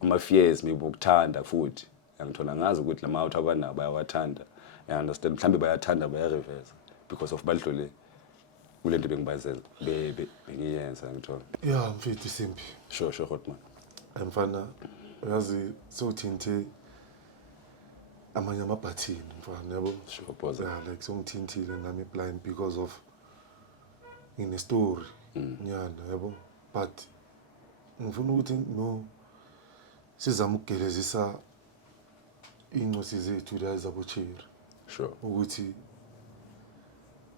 ama fears maybe ukuthanda futhi ngithola ngazi ukuthi lama out abana bayawathanda I understand mhlambe bayathanda bayareverse because of badlule kulento bengibayizela bengiyenza ngithola yeah mfethu simpi sure Hotman mfana yazi sothinte amanye amabhathini mfana yabo sure pause yeah like songithintile nami blind because of in a story nyana yabo but ngifuna ukuthi no sizama ukugelezisa iy'ncosi zethu la zabocheri Sure. ukuthi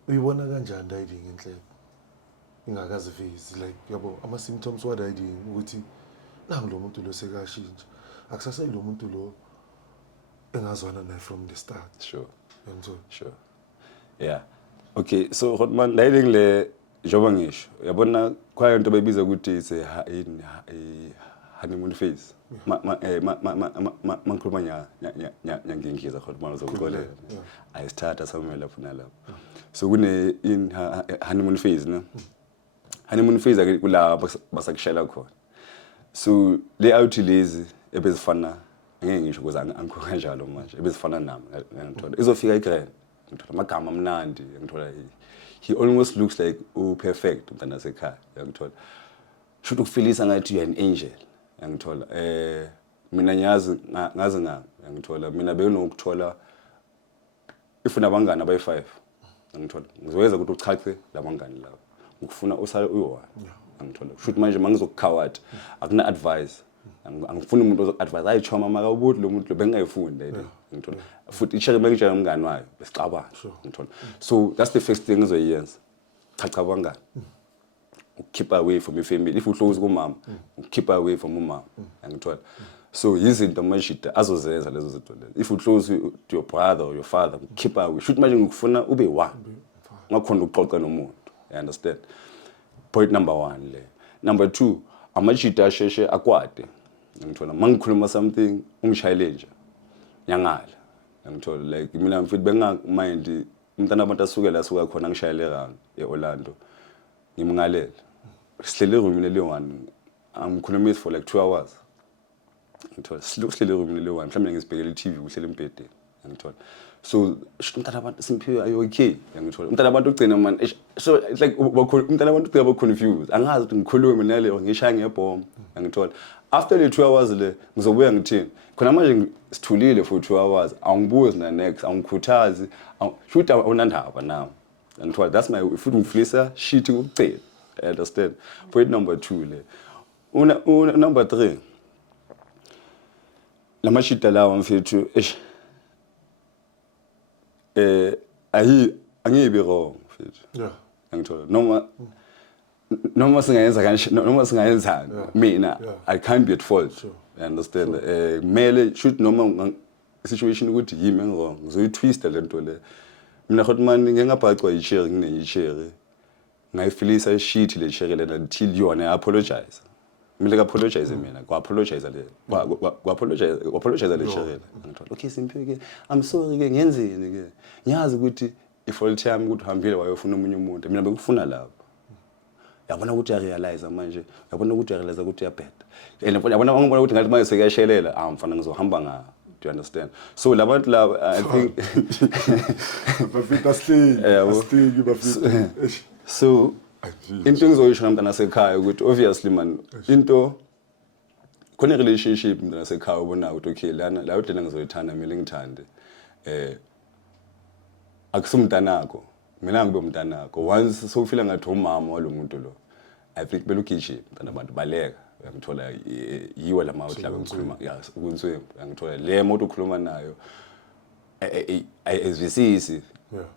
uyibona kanjani riding enhleko ingakazivezi like yabo ama-symptoms wa-riding ukuthi nangu lo muntu lo sekashintsha akusaseli lo muntu lo engazwana naye from the start. Sure. Yangithola? Sure. Yeah. Okay, so Hotman, riding le njengoba ngisho yabona khona into beyibiza ukuthi it's a honeymoon phase. Mangikhuluma nyangingiza Hotman uzokuxolela. Ayisithatha somewhere lapho nalapho. So kune in honeymoon phase no. Honeymoon phase ake kula basakushela khona. So layout lezi ebezifana ngeke ngisho ukuze angikho kanjalo manje ebezifana nami ngithola izofika igrand ngithola amagama amnandi ngithola he almost looks like perfect umntana sekhaya ngithola should ukufilisa ngathi you are an angel ngithola mina ngiyazi ngithola mina bekunokuthola ifuna abangani abayi5 ngithola ngizoweza ukuthi uchache labangani labo ngikufuna usale uyi1 ngithola should manje mangizokukhawatha akuna advice angifuni umuntu ozoadvise ayichoma maka ubuthi lo muntu lo bengayifunda ngithola futhi icheke mekutshela umngani wayo besicabana ngithola so that's the first thing engizoyenza chacha abangani keep away from your family if uhlose kumama keep away from umama ngithola so izinto manje azozenza lezo zinto lezo if uhlose to your brother or your father keep away should manje ngikufuna ube one ngakhona ukuxoxa nomuntu you understand point number 1 le number 2 amajita asheshe akwade ngithola mangikhuluma something ungishayele nje nyangala ngithola like mina mfethu bengamind umntana abantu asuka khona ngishayele rang eOrlando ngimngalela sihlele room le 1 angikhuluma for like 2 hours ngithola sihlele room le 1 mhlawumbe ngisibhekele iTV uhlele empedeni ngithola so umntana abantu simphiwe are you okay ngithola umntana abantu ugcina man so it's like umntana abantu ugcina ba confused angazi ukuthi ngikhulume nale ngishaya ngebomb ngithola after the 2 hours le ngizobuya ngithini khona manje sithulile for 2 hours angibuzi na next angikhuthazi shoot unandaba now ngithola that's my futhi ngiflisa shit ukucela understand point number 2 le number 3 lama shit lawa mfethu angibe wrong mfethu ngithola noma singayenza kanje noma singayenzani mina I can't be at fault you understand kumele should noma situation ukuthi yimi engwrong ngizoyitwista lento le mina Hotman ngengabhacwa icherry ngineyicherry ngayifilisa ishit le cherry lena until yona apologize mina apologize mina kwa apologize le kwa apologize le cherry ngithola okay simpike I'm sorry ke ngenzeni ke ngiyazi ukuthi ifault yami ukuthi uhambile wayofuna umunye umuntu mina bekufuna lapho yabona ukuthi uyarealize manje yabona ukuthi uyarealize ukuthi uyabheda and yabona ngibona ukuthi ngathi manje sekuyashelela mfana ngizohamba nga do you understand so labantu laba I think bafika stay bafika so into engizoyisho namntana sekhaya ukuthi obviously man into khona relationship mntana sekhaya ubona ukuthi okay lana la udlela ngizoyithanda mina ngithande akusumntanakho mina ngibe umntanakho once so ufila ngathi umama walomuntu lo I think belugijima mntana abantu baleka ngithola yiwa lama uhlaba ngikhuluma yes ukunzwe ngithola le moto ukhuluma nayo ayizwisisi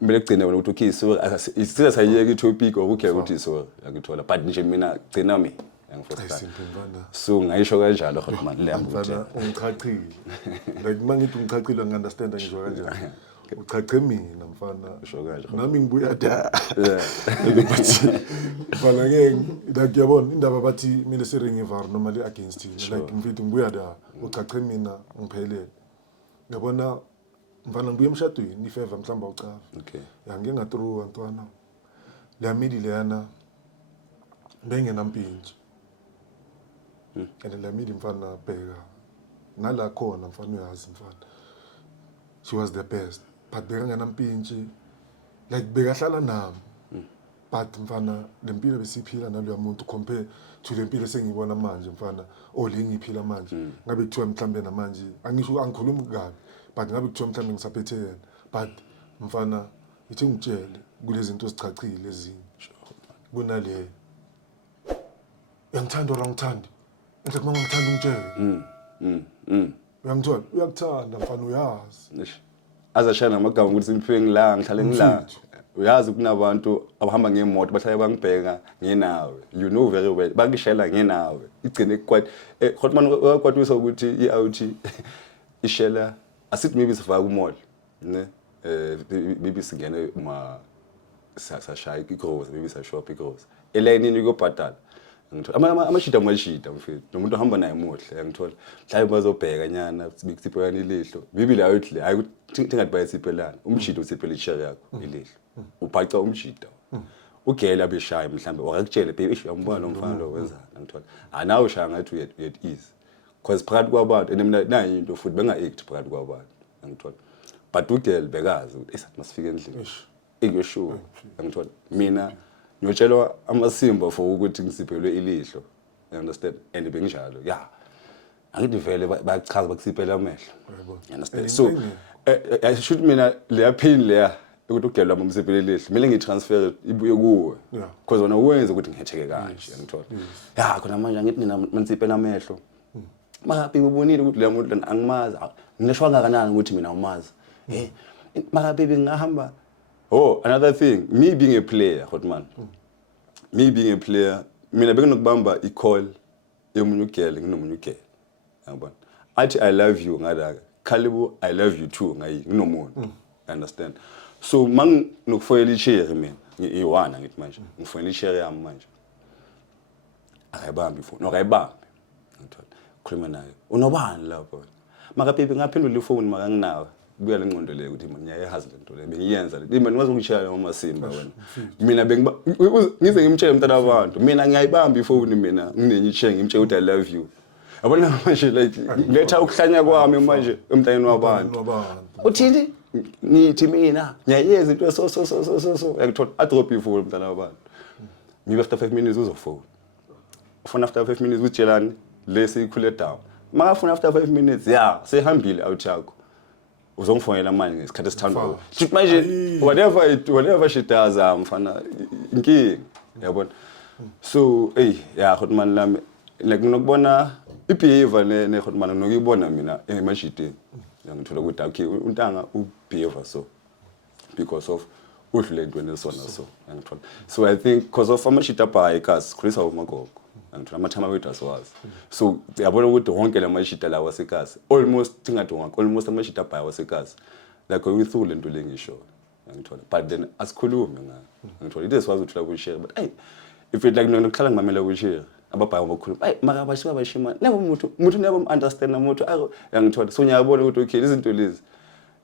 mina kugcina wena ukuthi okay so isithatha sayiyeka itopic okay ukuthi so ngithola but nje mina gcina mina ngifesta so ngayisho kanjalo Hotman le mfana ungichachile like mangithi ungichachile ngiunderstand ngisho kanjani uchache mina mfana sho kanje nami ngibuya da mfana like yabona indaba bathi mina siringe var normally against you like mfethu ngibuya da uchache mina ngiphelele yabona mfana ngibuya emshadweni ifeva mhlamba uchafa okay yange ngathrough antwana le midi leyana bengenampintshi and le midi mfana bheka nala khona mfana uyazi mfana she was the best but bekangenampintshi like bekahlala nami but mfana lempilo besiphila naloya muntu compare to lempilo sengibona manje mfana le ngiphila manje ngabe kuthiwa mhlambe namanje angisho angikhulumi kabi but ngabe kuthiwa mhlambe ngisaphethe yena but mfana ithi ngitshele kulezi zinto sichachile ezinye kunale yangithanda or angithandi enhle kuma ngithanda ungitshele uyangithola uyakuthanda mfana uyazi Eish. Azashaya namagama ukuthi imphiwe ngila ngihlale ngila. Mfethu. Uyazi kunabantu abahamba ngemoto bahlale bangibheka ngenawe. You know very well bakishela ngenawe. Igcine kwathi Hotman kwathi ukuthi i-out ishela asithi maybe sifaka kumall ne maybe singene uma sashaya igross maybe sashop igross elayinini ukubhadala ngithola amashida mfethu nomuntu ohamba naye muhle ngithola mhlawumbe bazobheka nyana sibikuthiphekana ilihlo maybe la uthi hayi tingathi bayisiphelana umjida usiphela ishare yakho ilihlo ubhaca umjida ugela abeshaya mhlambe wakakutshela baby ish uyambona lo mfana lo wenzana ngithola nawe ushaya ngathi uyet ease because phakathi kwabantu and mina nayi into futhi benga-act phakathi kwabantu ngithola but ugel bekazi ukuthi esathi masifike endlini ikuyoshuwa ngithola mina ngiyotshelwa amasimba for ukuthi ngisiphelwe ilihlo you understand and benginjalo yeah angithi vele bayachaza bakusiphela amehlo you understand so I should mina leya pain leya ukuthi ugel wami umsiphele ilihlo mina ngitransfer ibuye kuwe because wona uwenze ukuthi ngihetheke kanje ngithola yeah khona manje angithi mina manisiphelwe amehlo makabi ubonile ukuthi le muntu angimazi ngishwa kangakanani ukuthi mina umazi makabi ngahamba another thing me being a player Hotman me being a player mina benginokubamba i-call yomunye ugele nginomunye ugele yabona athi I love you ngada Khalibu I love you too ngayi nginomuntu understand so manginokufoyela i-chair mina ngiyiwana ngithi manje ngifoyela i-chair yami manje akayibambi phone nokayibambi ngithola khuluma naye unobani lapho makabibi ngaphendula ifone makanginawe buya lengqondo le ukuthi mina ngiyayazi lento le bengiyenza le mina ngiwazi ukutshaya noma simba wena mina ngize ngimtshele umntana abantu mina ngiyayibamba ifone mina nginenye i-chair ngimtshela ukuthi I love you yabona manje like letha ukuhlanya kwami manje emntanyeni wabantu uthini ngithi mina ngiyayenza into so yakuthola adrop ifone umntana wabantu maybe after 5 minutes uzofone phone after 5 minutes utshelani lesi ikhule down makafuna after 5 minutes yeah sehambile out yakho uzongifonela manje ngesikhathi esithandwa shoot manje whatever she does mfana inkingi yabona so yeah Hotman lami like nginokubona ibehavior ne Hotman nokuyibona mina emashitini ngithola ukuthi okay untanga ubehavior so because of udlule into nesona so ngithola so I think because of amashita bhayikasi khulisa umagogo ngithola amathama wethu asiwazi so yabona ukuthi wonke la mashita lawa wasekhasi almost tingathi wonke almost amashita bhaya wasekhasi like uyithu lento lengisho ngithola but then asikhulume ngithola into esiwazi uthula ku-share but if it like nokukhala ngimamela ku-share ababhaya bakhuluma maka abashiba bashima nabo umuntu nabo understand umuntu ngithola so ngiyabona ukuthi okay izinto lezi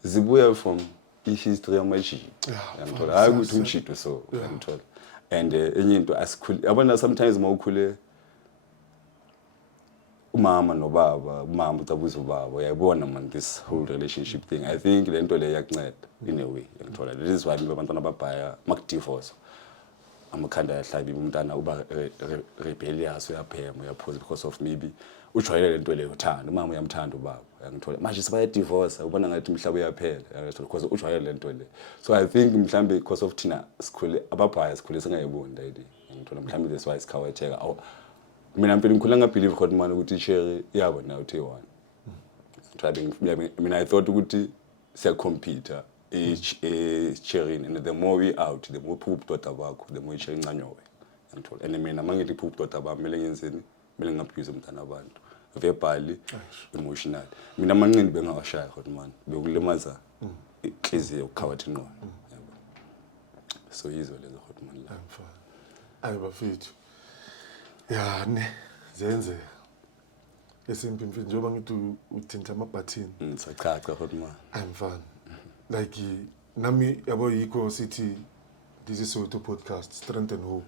zibuya from i-history yamashita ngithola hayi ukuthi umshito so ngithola and enye into asikhulu yabona sometimes mawukhule umama nobaba umama utabuza ubaba uyayibona man this whole relationship thing I think lento le yakunceda in a way ngithola this is why abantwana ababhaya makudivorce amakhanda yahlabi umntana uba rebellious uyaphema uyaphuza because of maybe ujwayele lento le uthanda umama uyamthanda ubaba ngithola manje sebaya divorce ubona ngathi umhlaba uyaphela ngithola because ujwayele lento le so I think mhlambe because of thina sikhule ababhaya sikhule singayiboni that ngithola mhlambe that's why sikhawetheka mina mpela ngikhula ngabelieve Hotman ukuthi i-cherry yabo na uthi1 mina I thought ukuthi siya compete cherry and the more we out the more poop dot abakho the more cherry ncanyowe ngithola and mina mangithi poop dot abamele ngenzeni mele ngabuse umntana abantu verbally emotional mina manqindi bengawashaya Hotman bekulimaza inhliziyo ukukhawathi ingqondo yabo so yizo lezo Hotman la ayi bafethu ya ne zenze esimpi mfethu njengoba ngithi uthinta ama-button sachacha Hotman mfana like nami yabo yikho sithi this is Soweto podcast strength and hope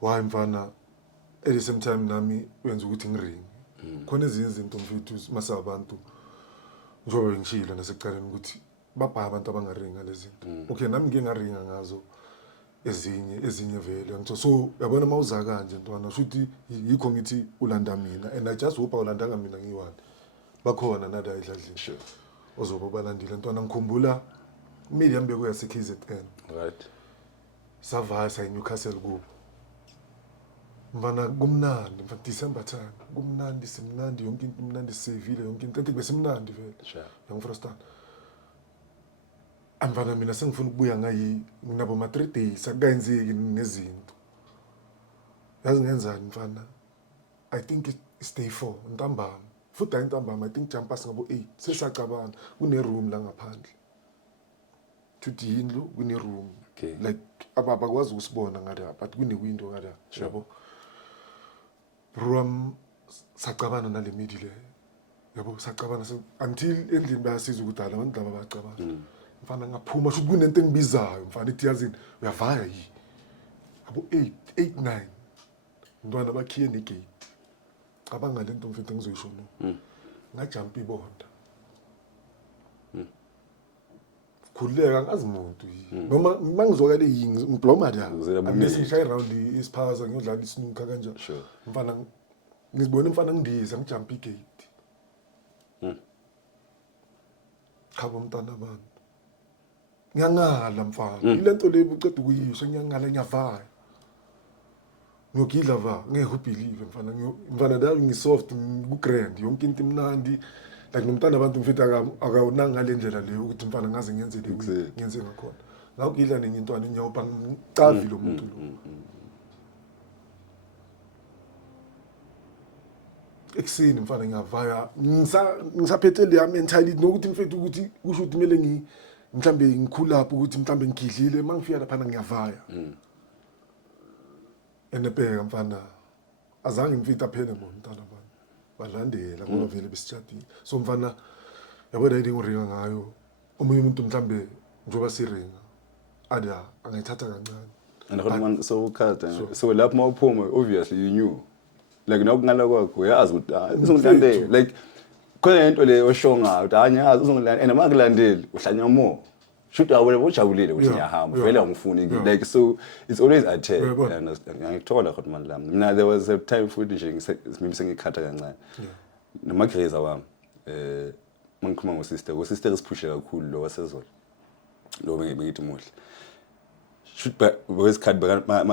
why mfana at the same time nami wenza ukuthi ngiringe khona ezinye izinto mfethu masabantu njengoba ngishilo nasekuqaleni ukuthi babhaya abantu abangaringa lezi zinto okay nami ngike ngaringa ngazo ezinye vele ngitho so yabona mawuza kanje ntwana futhi yikho ngithi ulanda mina and I just hope awulandanga mina ngiyiwani bakhona nada idladlini sure ozoba balandile ntwana ngikhumbula medium bekuya se-KZN right savaya sa Newcastle kubo mfana kumnandi mfana December time kumnandi simnandi yonke into imnandi sivile yonke into besimnandi vele yangifrostan amfana mina sengifuna ukubuya ngayi nginabo ma 3 days akuyenzeki nezinto yazi ngenzani mfana I think it's day 4 ntambama futhi ayintambama I think jumpers ngabo 8 sesacabana kune room la ngaphandle tuthi yindlu kune room like abakwazi ukusibona ngala but kune window ngala yabo room sacabana nale midi le yabo sacabana until endlini bayasiza ukudala abantu laba bacabana mfana ngaphuma shothi kunento engibizayo mfana ithi yazini uyavaya yi abo 8 9 ntwana bakhiye negate cabanga lento mfethu engizoyisho no ngajump ibonda khuleka ngazi muntu noma mangizwakale yini ngibloma la bese ngishaye round isiphaza ngiyodlala isnooker kanje mfana ngizibona mfana ngidiza ngijump igate khabo mntana abantu ngiyangala mfana ilento le uceda ukuyisho ngiyangala ngiyavaya ngiyogidla va ngeke ubelieve mfana dawo ngisoft ku-grand yonke into imnandi like nomntana abantu mfethu akawunanga ngale ndlela leyo ukuthi mfana ngaze ngenze ngenze ngakhona ngawugidla nenye intwana inyawupa ngicavi lo muntu lo ekseni mfana ngiyavaya ngisaphethe le mentality nokuthi mfethu ukuthi kusho ukuthi kumele mhlambe ngikhula lapho ukuthi mhlambe ngigidlile mangifika lapha ngiyavaya enebheka mfana azange ngifite aphele mntana abantu balandela ngoba vele besichatile so mfana yabo la ngiringa ngayo omunye umuntu mhlambe njoba siringa ada angayithatha kancane and man so ukhatha so lapho mawuphuma obviously you knew like nokungala kwakho uyazi ukuthi uzongilandela like khona into le oshonga ukuthi anyazi uzongilandela and makulandeli uhlanya more shoot awule ujabulile ukuthi ngiyahamba vele angifuni like so it's always a tale ngiyithola khona manje lami mina there was a time futhi nje ngimi sengikhatha kancane nomagreza wami mangikhuluma ngosister isiphushe kakhulu lo wasezolo lo bengithi muhle shoot wesikhathi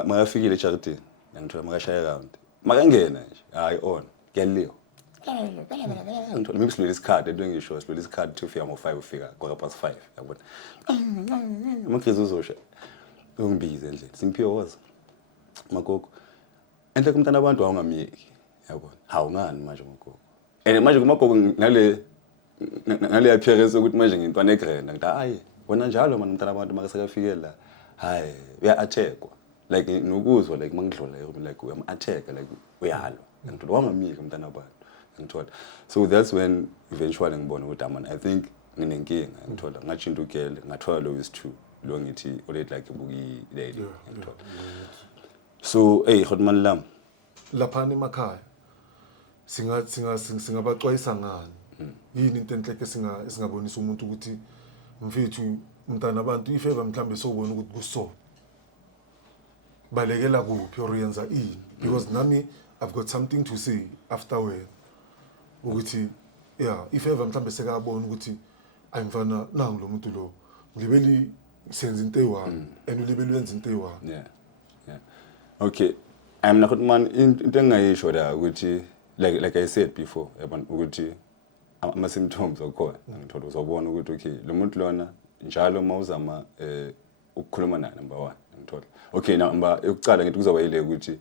makafikile eCharity ngithola makashaya round makangena nje hayi on ngiyaliwa ngithola mimi isikhathi into engisho silole isikhathi to fika ngo5 ufika kwa5 yabona magreza uzosha ungibize endlini simphiwe wazi magogo enhle kumntana abantu awungamyeki yabona hawungani manje magogo and manje kumagogo nale appearance ukuthi manje ngintwana egrand ngithi hayi wona njalo manje umntana abantu makasekafikela la hayi uya-attackwa like nokuzwa like mangidlula like uyam-attack like uyalo ngithola wangamyeki umntana abantu ngithola so that's when eventually ngibona ukuthi man I think nginenkinga ngithola ngachinta ugele ngathola lo is2 lo ngithi already like ibuki lady ngithola so khotman lam lapha emakhaya singabaxwayisa ngani yini into enhleke singabonisa umuntu ukuthi mfethu umntana abantu ifeva mhlambe sobona ukuthi kuso balekela kuphi or yenza ini because nami I've got something to say after when ukuthi yeah ifeva mhlambe sekabona ukuthi ayimfana nangu lo muntu lo ngilibeli senze into eyi-1 and ulibeli wenza into eyi-1 yeah okay I'm not man into engayisho la ukuthi like I said before yabona ukuthi ama symptoms okhona ngithola uzobona ukuthi okay lo muntu lona njalo mawuzama ukukhuluma naye number 1 ngithola okay number yokucala ngithi kuzoba yile ukuthi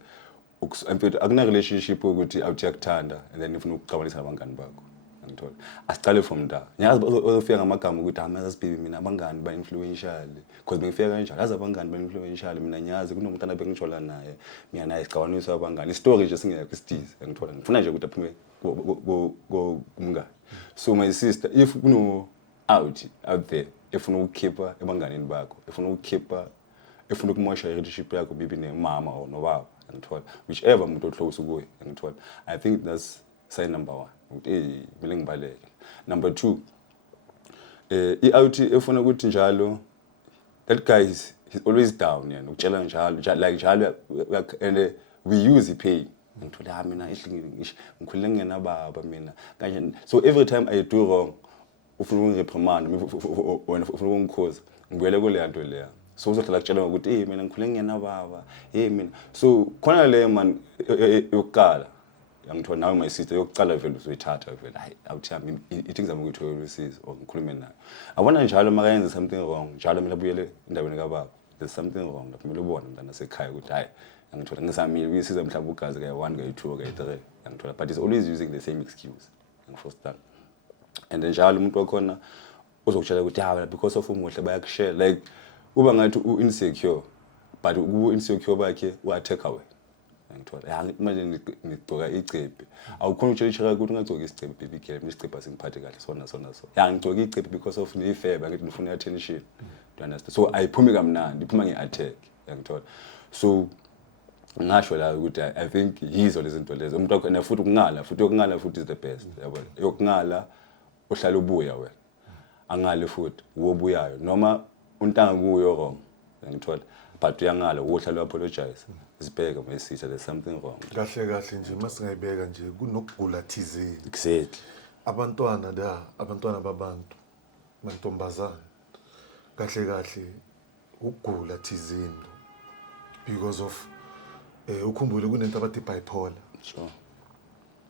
mfethu akuna relationship ukuthi awuthi yakuthanda and then ufuna ukuxabanisa nabangani bakho ngithola asicale from da ngiyazi uzofika ngamagama ukuthi amazi baby mina abangani ba influential because bengifika kanjalo yazi abangani ba influential mina ngiyazi kunomntana bengijola naye mina naye sicabanisa abangani istory nje singekho isidize ngithola ngifuna nje ukuthi aphume kumngani so my sister if kuno out there efuna ukukhipha ebanganeni bakho efuna ukukhipha efuna ukumosha relationship yakho bibi nemama or nobaba ngithola whichever umuntu oclose kuye ngithola I think that's sign number 1 ukuthi mina ngibaleke number 2 i-out efuna ukuthi njalo that guy is always down yena ukutshela njalo like njalo and we use ipain ngithola mina ngikhulile ngena baba mina kanje so every time I do wrong ufuna ungireprimand wena ufuna ungikhoza ngibuyele kule nto leya so uzohlala kutshela ukuthi hey mina ngikhule ngiyena baba hey mina so khona le man yokuqala yangithola nawe my sister yokuqala vele uzoyithatha vele hayi awuthami ithi ngizama ukuyithola usizo or ngikhulume naye abona njalo makayenza something wrong njalo mina buyele endaweni kababa there's something wrong lapho kumele ubone mntana sekhaya ukuthi hayi yangithola ngisamile uyisiza mhlawumbe ugazi kayi 1 kayi 2 kayi 3 yangithola but he's always using the same excuse ngifostana and then njalo umuntu wakhona uzokutshela ukuthi ha because of umuhle bayakushare like uba ngathi u-insecure but u-insecure bakhe u-attack away ngithola manje ngigcoka icephe awukhona ukutshela ukuthi ungagcoka isicephe baby girl mina isicephe asingiphathe kahle sona so ngigcoka icephe because of neyifebe ngithi ngifuna attention do understand so ayiphumi kamnandi iphuma nge-attack ngithola so ngasho la ukuthi I think yizo lezi zinto lezo umuntu wakho futhi ukungala futhi is the best yabona yokungala uhlala ubuya wena angale futhi wobuyayo noma untanga kuyo wrong ngithola but uyangala uhlala apologize sibheke mesitha there's something wrong kahle nje masingayibeka nje kunokugula thizeni exactly abantwana babantu mantombazana kahle ukugula thizeni because of ukhumbule kunento abathi bipolar sure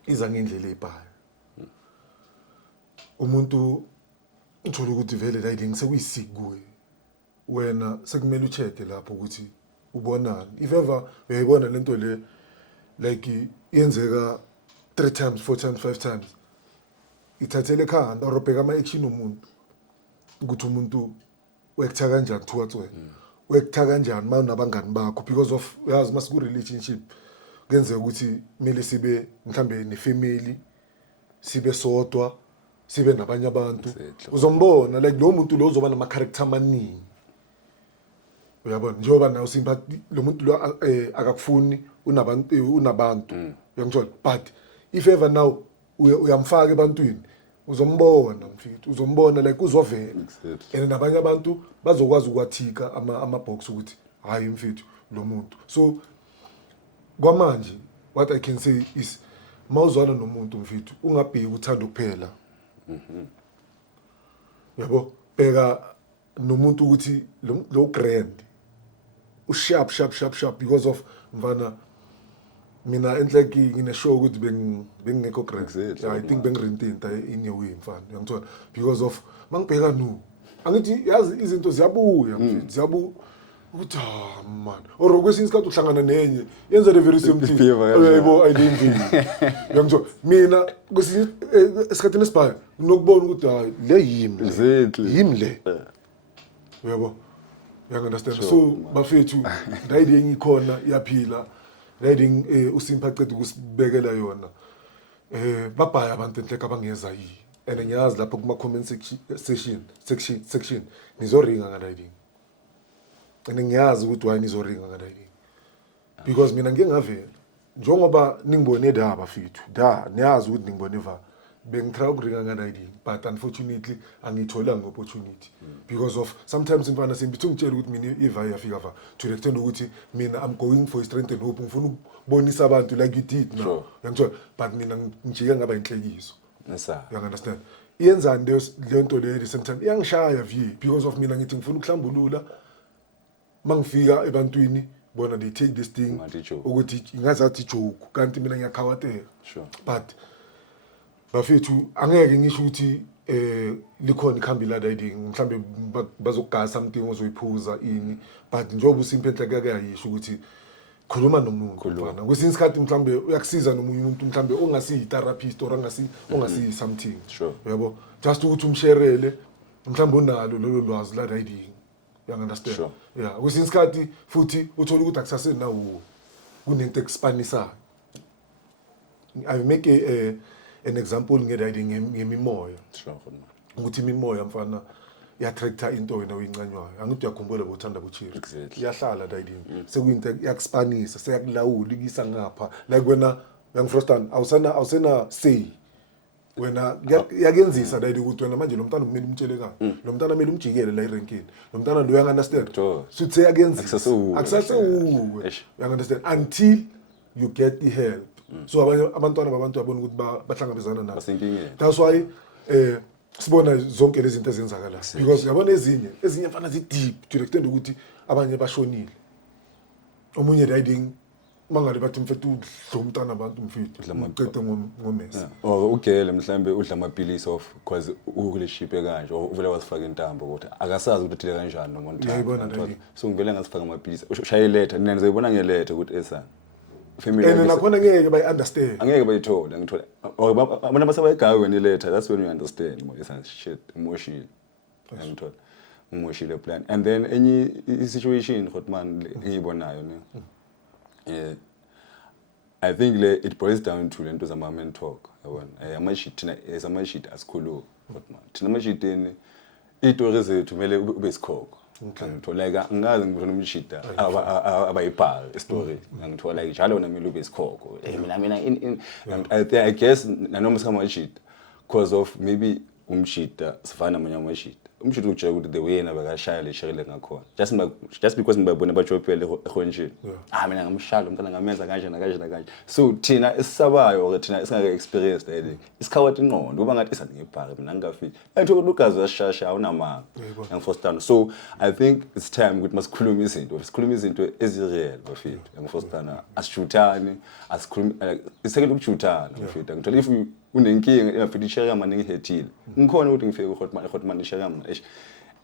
iza ngendlela ezibayo umuntu uthola ukuthi vele la idingi sekuyisiki kuye wena sekumele ucheck lapho ukuthi ubonani if ever uyayibona lento le like yenzeka 3 times 4 times 5 times ithathele ekhanda or ubheka ama action omuntu ukuthi umuntu wekutha kanjani towards wena wekutha kanjani mawunabangani bakho because of uyazi masiku relationship kuyenzeka ukuthi kumele sibe mhlambe nefamily sibe sodwa sibe nabanye abantu uzombona like lo muntu lo uzoba nama character amaningi uyabona njengoba nawo sympathy lo muntu lo akakufuni unabantu uyangithola but if ever now uyamfaka ebantwini uzombona mfethu uzombona like uzovela and nabanye abantu bazokwazi ukwathika ama box ukuthi hayi mfethu lo muntu so kwamanje what I can say is mawuzwana nomuntu mfethu ungabheki uthanda kuphela yabo bheka nomuntu ukuthi lo grand sharp because of mfana mina enhleki ngine show ukuthi bengekho grand I think bengirentinta in your way mfana uyangithola because of mangibheka no angithi yazi izinto ziyabuya mfethu ziyabu ukuthi man or kwesinye isikhathi uhlangana nenye yenza the very same thing yebo ayidingi uyangithola mina kwesinye esikhathini esibhayo unokubona ukuthi hayi le yimi le uyabo understand so bafethu ndayidi engikhona iyaphila ndayidi usimpacede ukusibekela yona babhaya abantu enhleka abangeza yi and ngiyazi lapho kuma comment section nizoringa ngandayidi and ngiyazi ukuthi why nizoringa ngandayidi because mina ngeke ngavela njengoba ningibone bafethu niyazi ukuthi ningibone bengitry ukuringa ngandayidi but unfortunately angitholanga opportunity because of sometimes mfana simbithi ngitshela ukuthi mina iva yafika to the extent ukuthi mina I'm going for strength and hope ngifuna ukubonisa abantu like you did now uyangithola but mina ngijike ngaba inhlekiso you understand iyenzani le nto le same time iyangishaya because of mina ngithi ngifuna ukuhlambulula mangifika ebantwini bona they take this thing ukuthi ingazathi joke kanti mina ngiyakhawatela but bafethu angeke ngisho ukuthi likhona ikhambi la dayiding mhlambe bazokugasa something ozoyiphuza ini but njengoba usimphenhla kuyayisho ukuthi khuluma nomuntu mfana kwesinye isikhathi mhlambe uyakusiza nomunye umuntu mhlambe ongasi therapist or ongasi something yabo just ukuthi umsherele mhlambe unalo lolo lwazi la dayiding you understand yeah kwesinye isikhathi futhi uthola ukuthi akusase nawo kunento expanisa I make an example ngedayiding ngemimoya ukuthi imimoya mfana ya-attractor into wena uyincanywayo angithi uyakhumbula bothanda bochiri iyahlala dayiding sekuyinto yakuspanisa seyakulawula ikisa ngapha like wena uyangifrostan awusena say wena yakenzisa dayidi ukuthi wena manje lo mntana kumele umtshele kani lo mntana kumele umjikele la irankini lo mntana lo uyangunderstand suthi yakenzisa akusase uwe uyangunderstand until you get the help so abantwana babantu yabona ukuthi bahlangabezana nazo that's why sibona zonke lezi zinto ezenzakala because yabona ezinye mfana zi deep to the extent ukuthi abanye bashonile omunye riding mangale bathi mfethu udla umntana abantu mfethu uqede ngomesa ugele mhlambe udla amapilisi of cause ukule shiphe kanje uvela wasifaka intambo ukuthi akasazi ukuthi uthile kanjani noma uthanda so ngivele ngasifaka amapilisi ushaye letter nina nizobona ngelethe ukuthi esana family and nakhona ngeke bayi understand angeke bayithola ngithola abantu abasebayigayi wena iletha that's when you understand esana shit emotional ngithola emotional plan and then any situation hotman engiyibonayo ne I think it boils down to lento zama men talk yabona amashit thina amashit asikhulu hotman thina amashit eni izitori zethu kumele ube isikhoko ngithola ngazi ngibona umshita abayibhala istory ngithola njalo na kumele ube isikhoko mina I guess nanoma sikamashit because of maybe umshita sifana namanye amashit umshito ujeka ukuthi the way na bakashaya leshekile ngakhona just because ngibabone bajopele ehonjini mina ngamshalo umntana ngamenza kanje nakanje so thina esisabayo or thina esingake experience that isikhawathi ingqondo kuba ngathi isangebhaka mina ngingafiki ayitho uLukazi yashasha awunamanga ngifostana so I think it's time ukuthi masikhuluma izinto ezireal bafethu ngifostana asishuthane asikhuluma isekele ukujuthana bafethu ngithola if unenkinga engafiti ishaya maningi hethile ngikhona ukuthi ngifike uHotman ishaya mina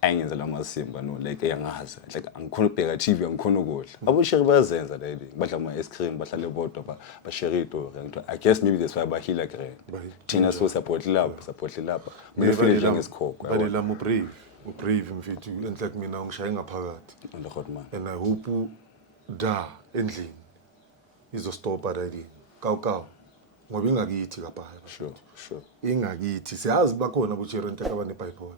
ayenza lamasimba no like eyangaza like angikhona ukubheka TV angikhona ukudla abosheri bayazenza leli badla ama ice cream bahlale bodwa bashare ito ngitho I guess maybe that's why bahila grand thina so support lapha mina feel njengesikhokho badela mu brave mfethu enhle kumina ngishaye ngaphakathi uHotman and I hope da endlini izostopa riding kawu ngoba ingakithi kapha sure ingakithi siyazi bakhona abutsheri entaka abane bipolar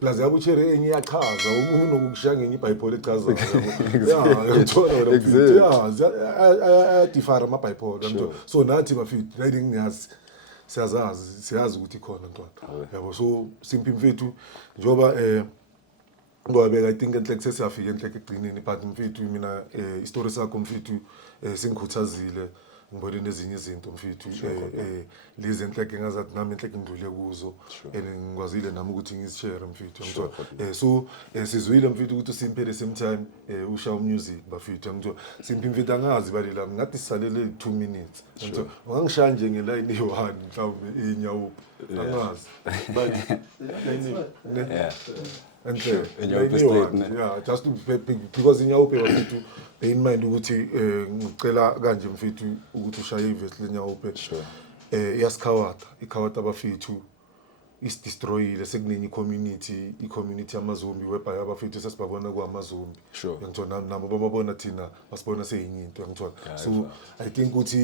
plus yabutsheri enye iyachaza unokukushaya ngenye ibhipolar echaza ngithola wena differ ama bipolar so nathi bafethu riding ngiyazi siyazi ukuthi khona ntwana yabo so simpi mfethu njoba ngoba I think enhle kusesiyafika enhle egcineni but mfethu mina istory sakho mfethu singikhuthazile ngibone nezinye izinto mfethu lezi enhleke ngazathi nami enhleke ngidlule kuzo ngikwazile nami ukuthi ngizishare mfethu ngithola so sizwile mfethu ukuthi uSimpile same time usha music bafethu ngithola Simpi mfethu angazi balela ngathi sisalele 2 minutes ngithola ungangishaya nje ngeline yo1 mhlawumbe inyawo angazi but yeah just because inyawo bafethu bear in mind ukuthi ngicela kanje mfethu ukuthi ushaye ivesi lenyawo iyasikhawata ikhawata abafethu isdestroyile sekunenye i-community yamazombi webha abafethu sesibabona kuamazombi ngithola nabo babona thina basibona seyinye into ngithola so I think ukuthi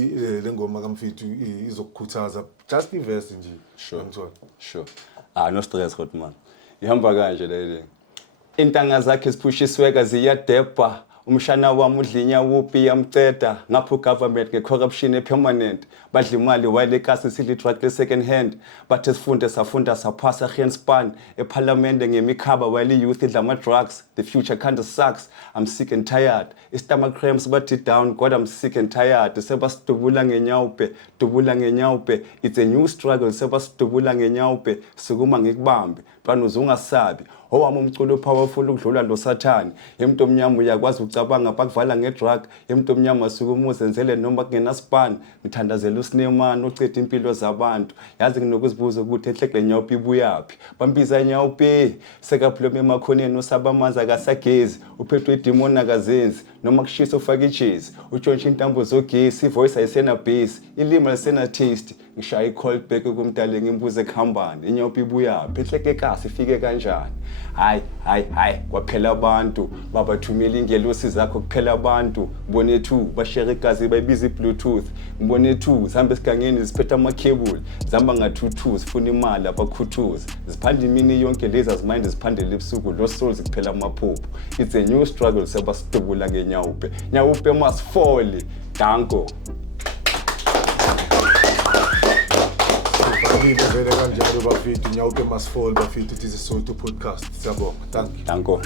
le ngoma kamfethu izokukhuthaza just ivesi nje ngithola no stress Hotman ihamba kanje leli intanga zakhe sipushisweka ziyadebha umshana wami udlinya wuphi yamceda ngapho government ngecorruption permanent badla imali wale kasi sidli drug second hand bathe sifunde safunda saphasa handspan eparliament ngemikhaba wale youth idla ama drugs the future kind of sucks I'm sick and tired stomach cramps bathi down god I'm sick and tired sebasidubula ngenyawupe it's a new struggle sebasidubula ngenyawupe sukuma ngikubambe bani uzungasabi owami umculo powerful ukudlula lo sathani yemntu omnyama uyakwazi ucabanga bakuvala ngedrug yemntu omnyama sukumuze enzele noma kungena span ngithandazela uSinemani oceda impilo zabantu yazi nginokuzibuza ukuthi enhlekle nyawupi ibuyapi bambiza nyawupi sekaphulome emakhoneni usaba amanzi akasagezi uphethwe idemon akazenzi noma kushisa ufaka icheese utshontsha intambo zogesi ivoice ayisena bass ilimi alisena taste ngishaya i-call back kumdala ngimbuze ekhambani inyawupi ibuyapi enhleke kasi ifike kanjani hayi kwaphela abantu babathumela ingelosi zakho kuphela abantu ngibone 2 bashare igazi bayibiza iBluetooth ngibone 2 zihambe esigangeni ziphethe ama-cable zihamba nga-22 zifuna imali abakhuthuza ziphanda imini yonke lezi aziminde ziphandele ebusuku lo souls kuphela amaphupho it's a new struggle sebasidubula nyawupe must fall danko vele kanjalo bafethu nyawupe must fall bafethu this is Soweto podcast siyabonga thank you danko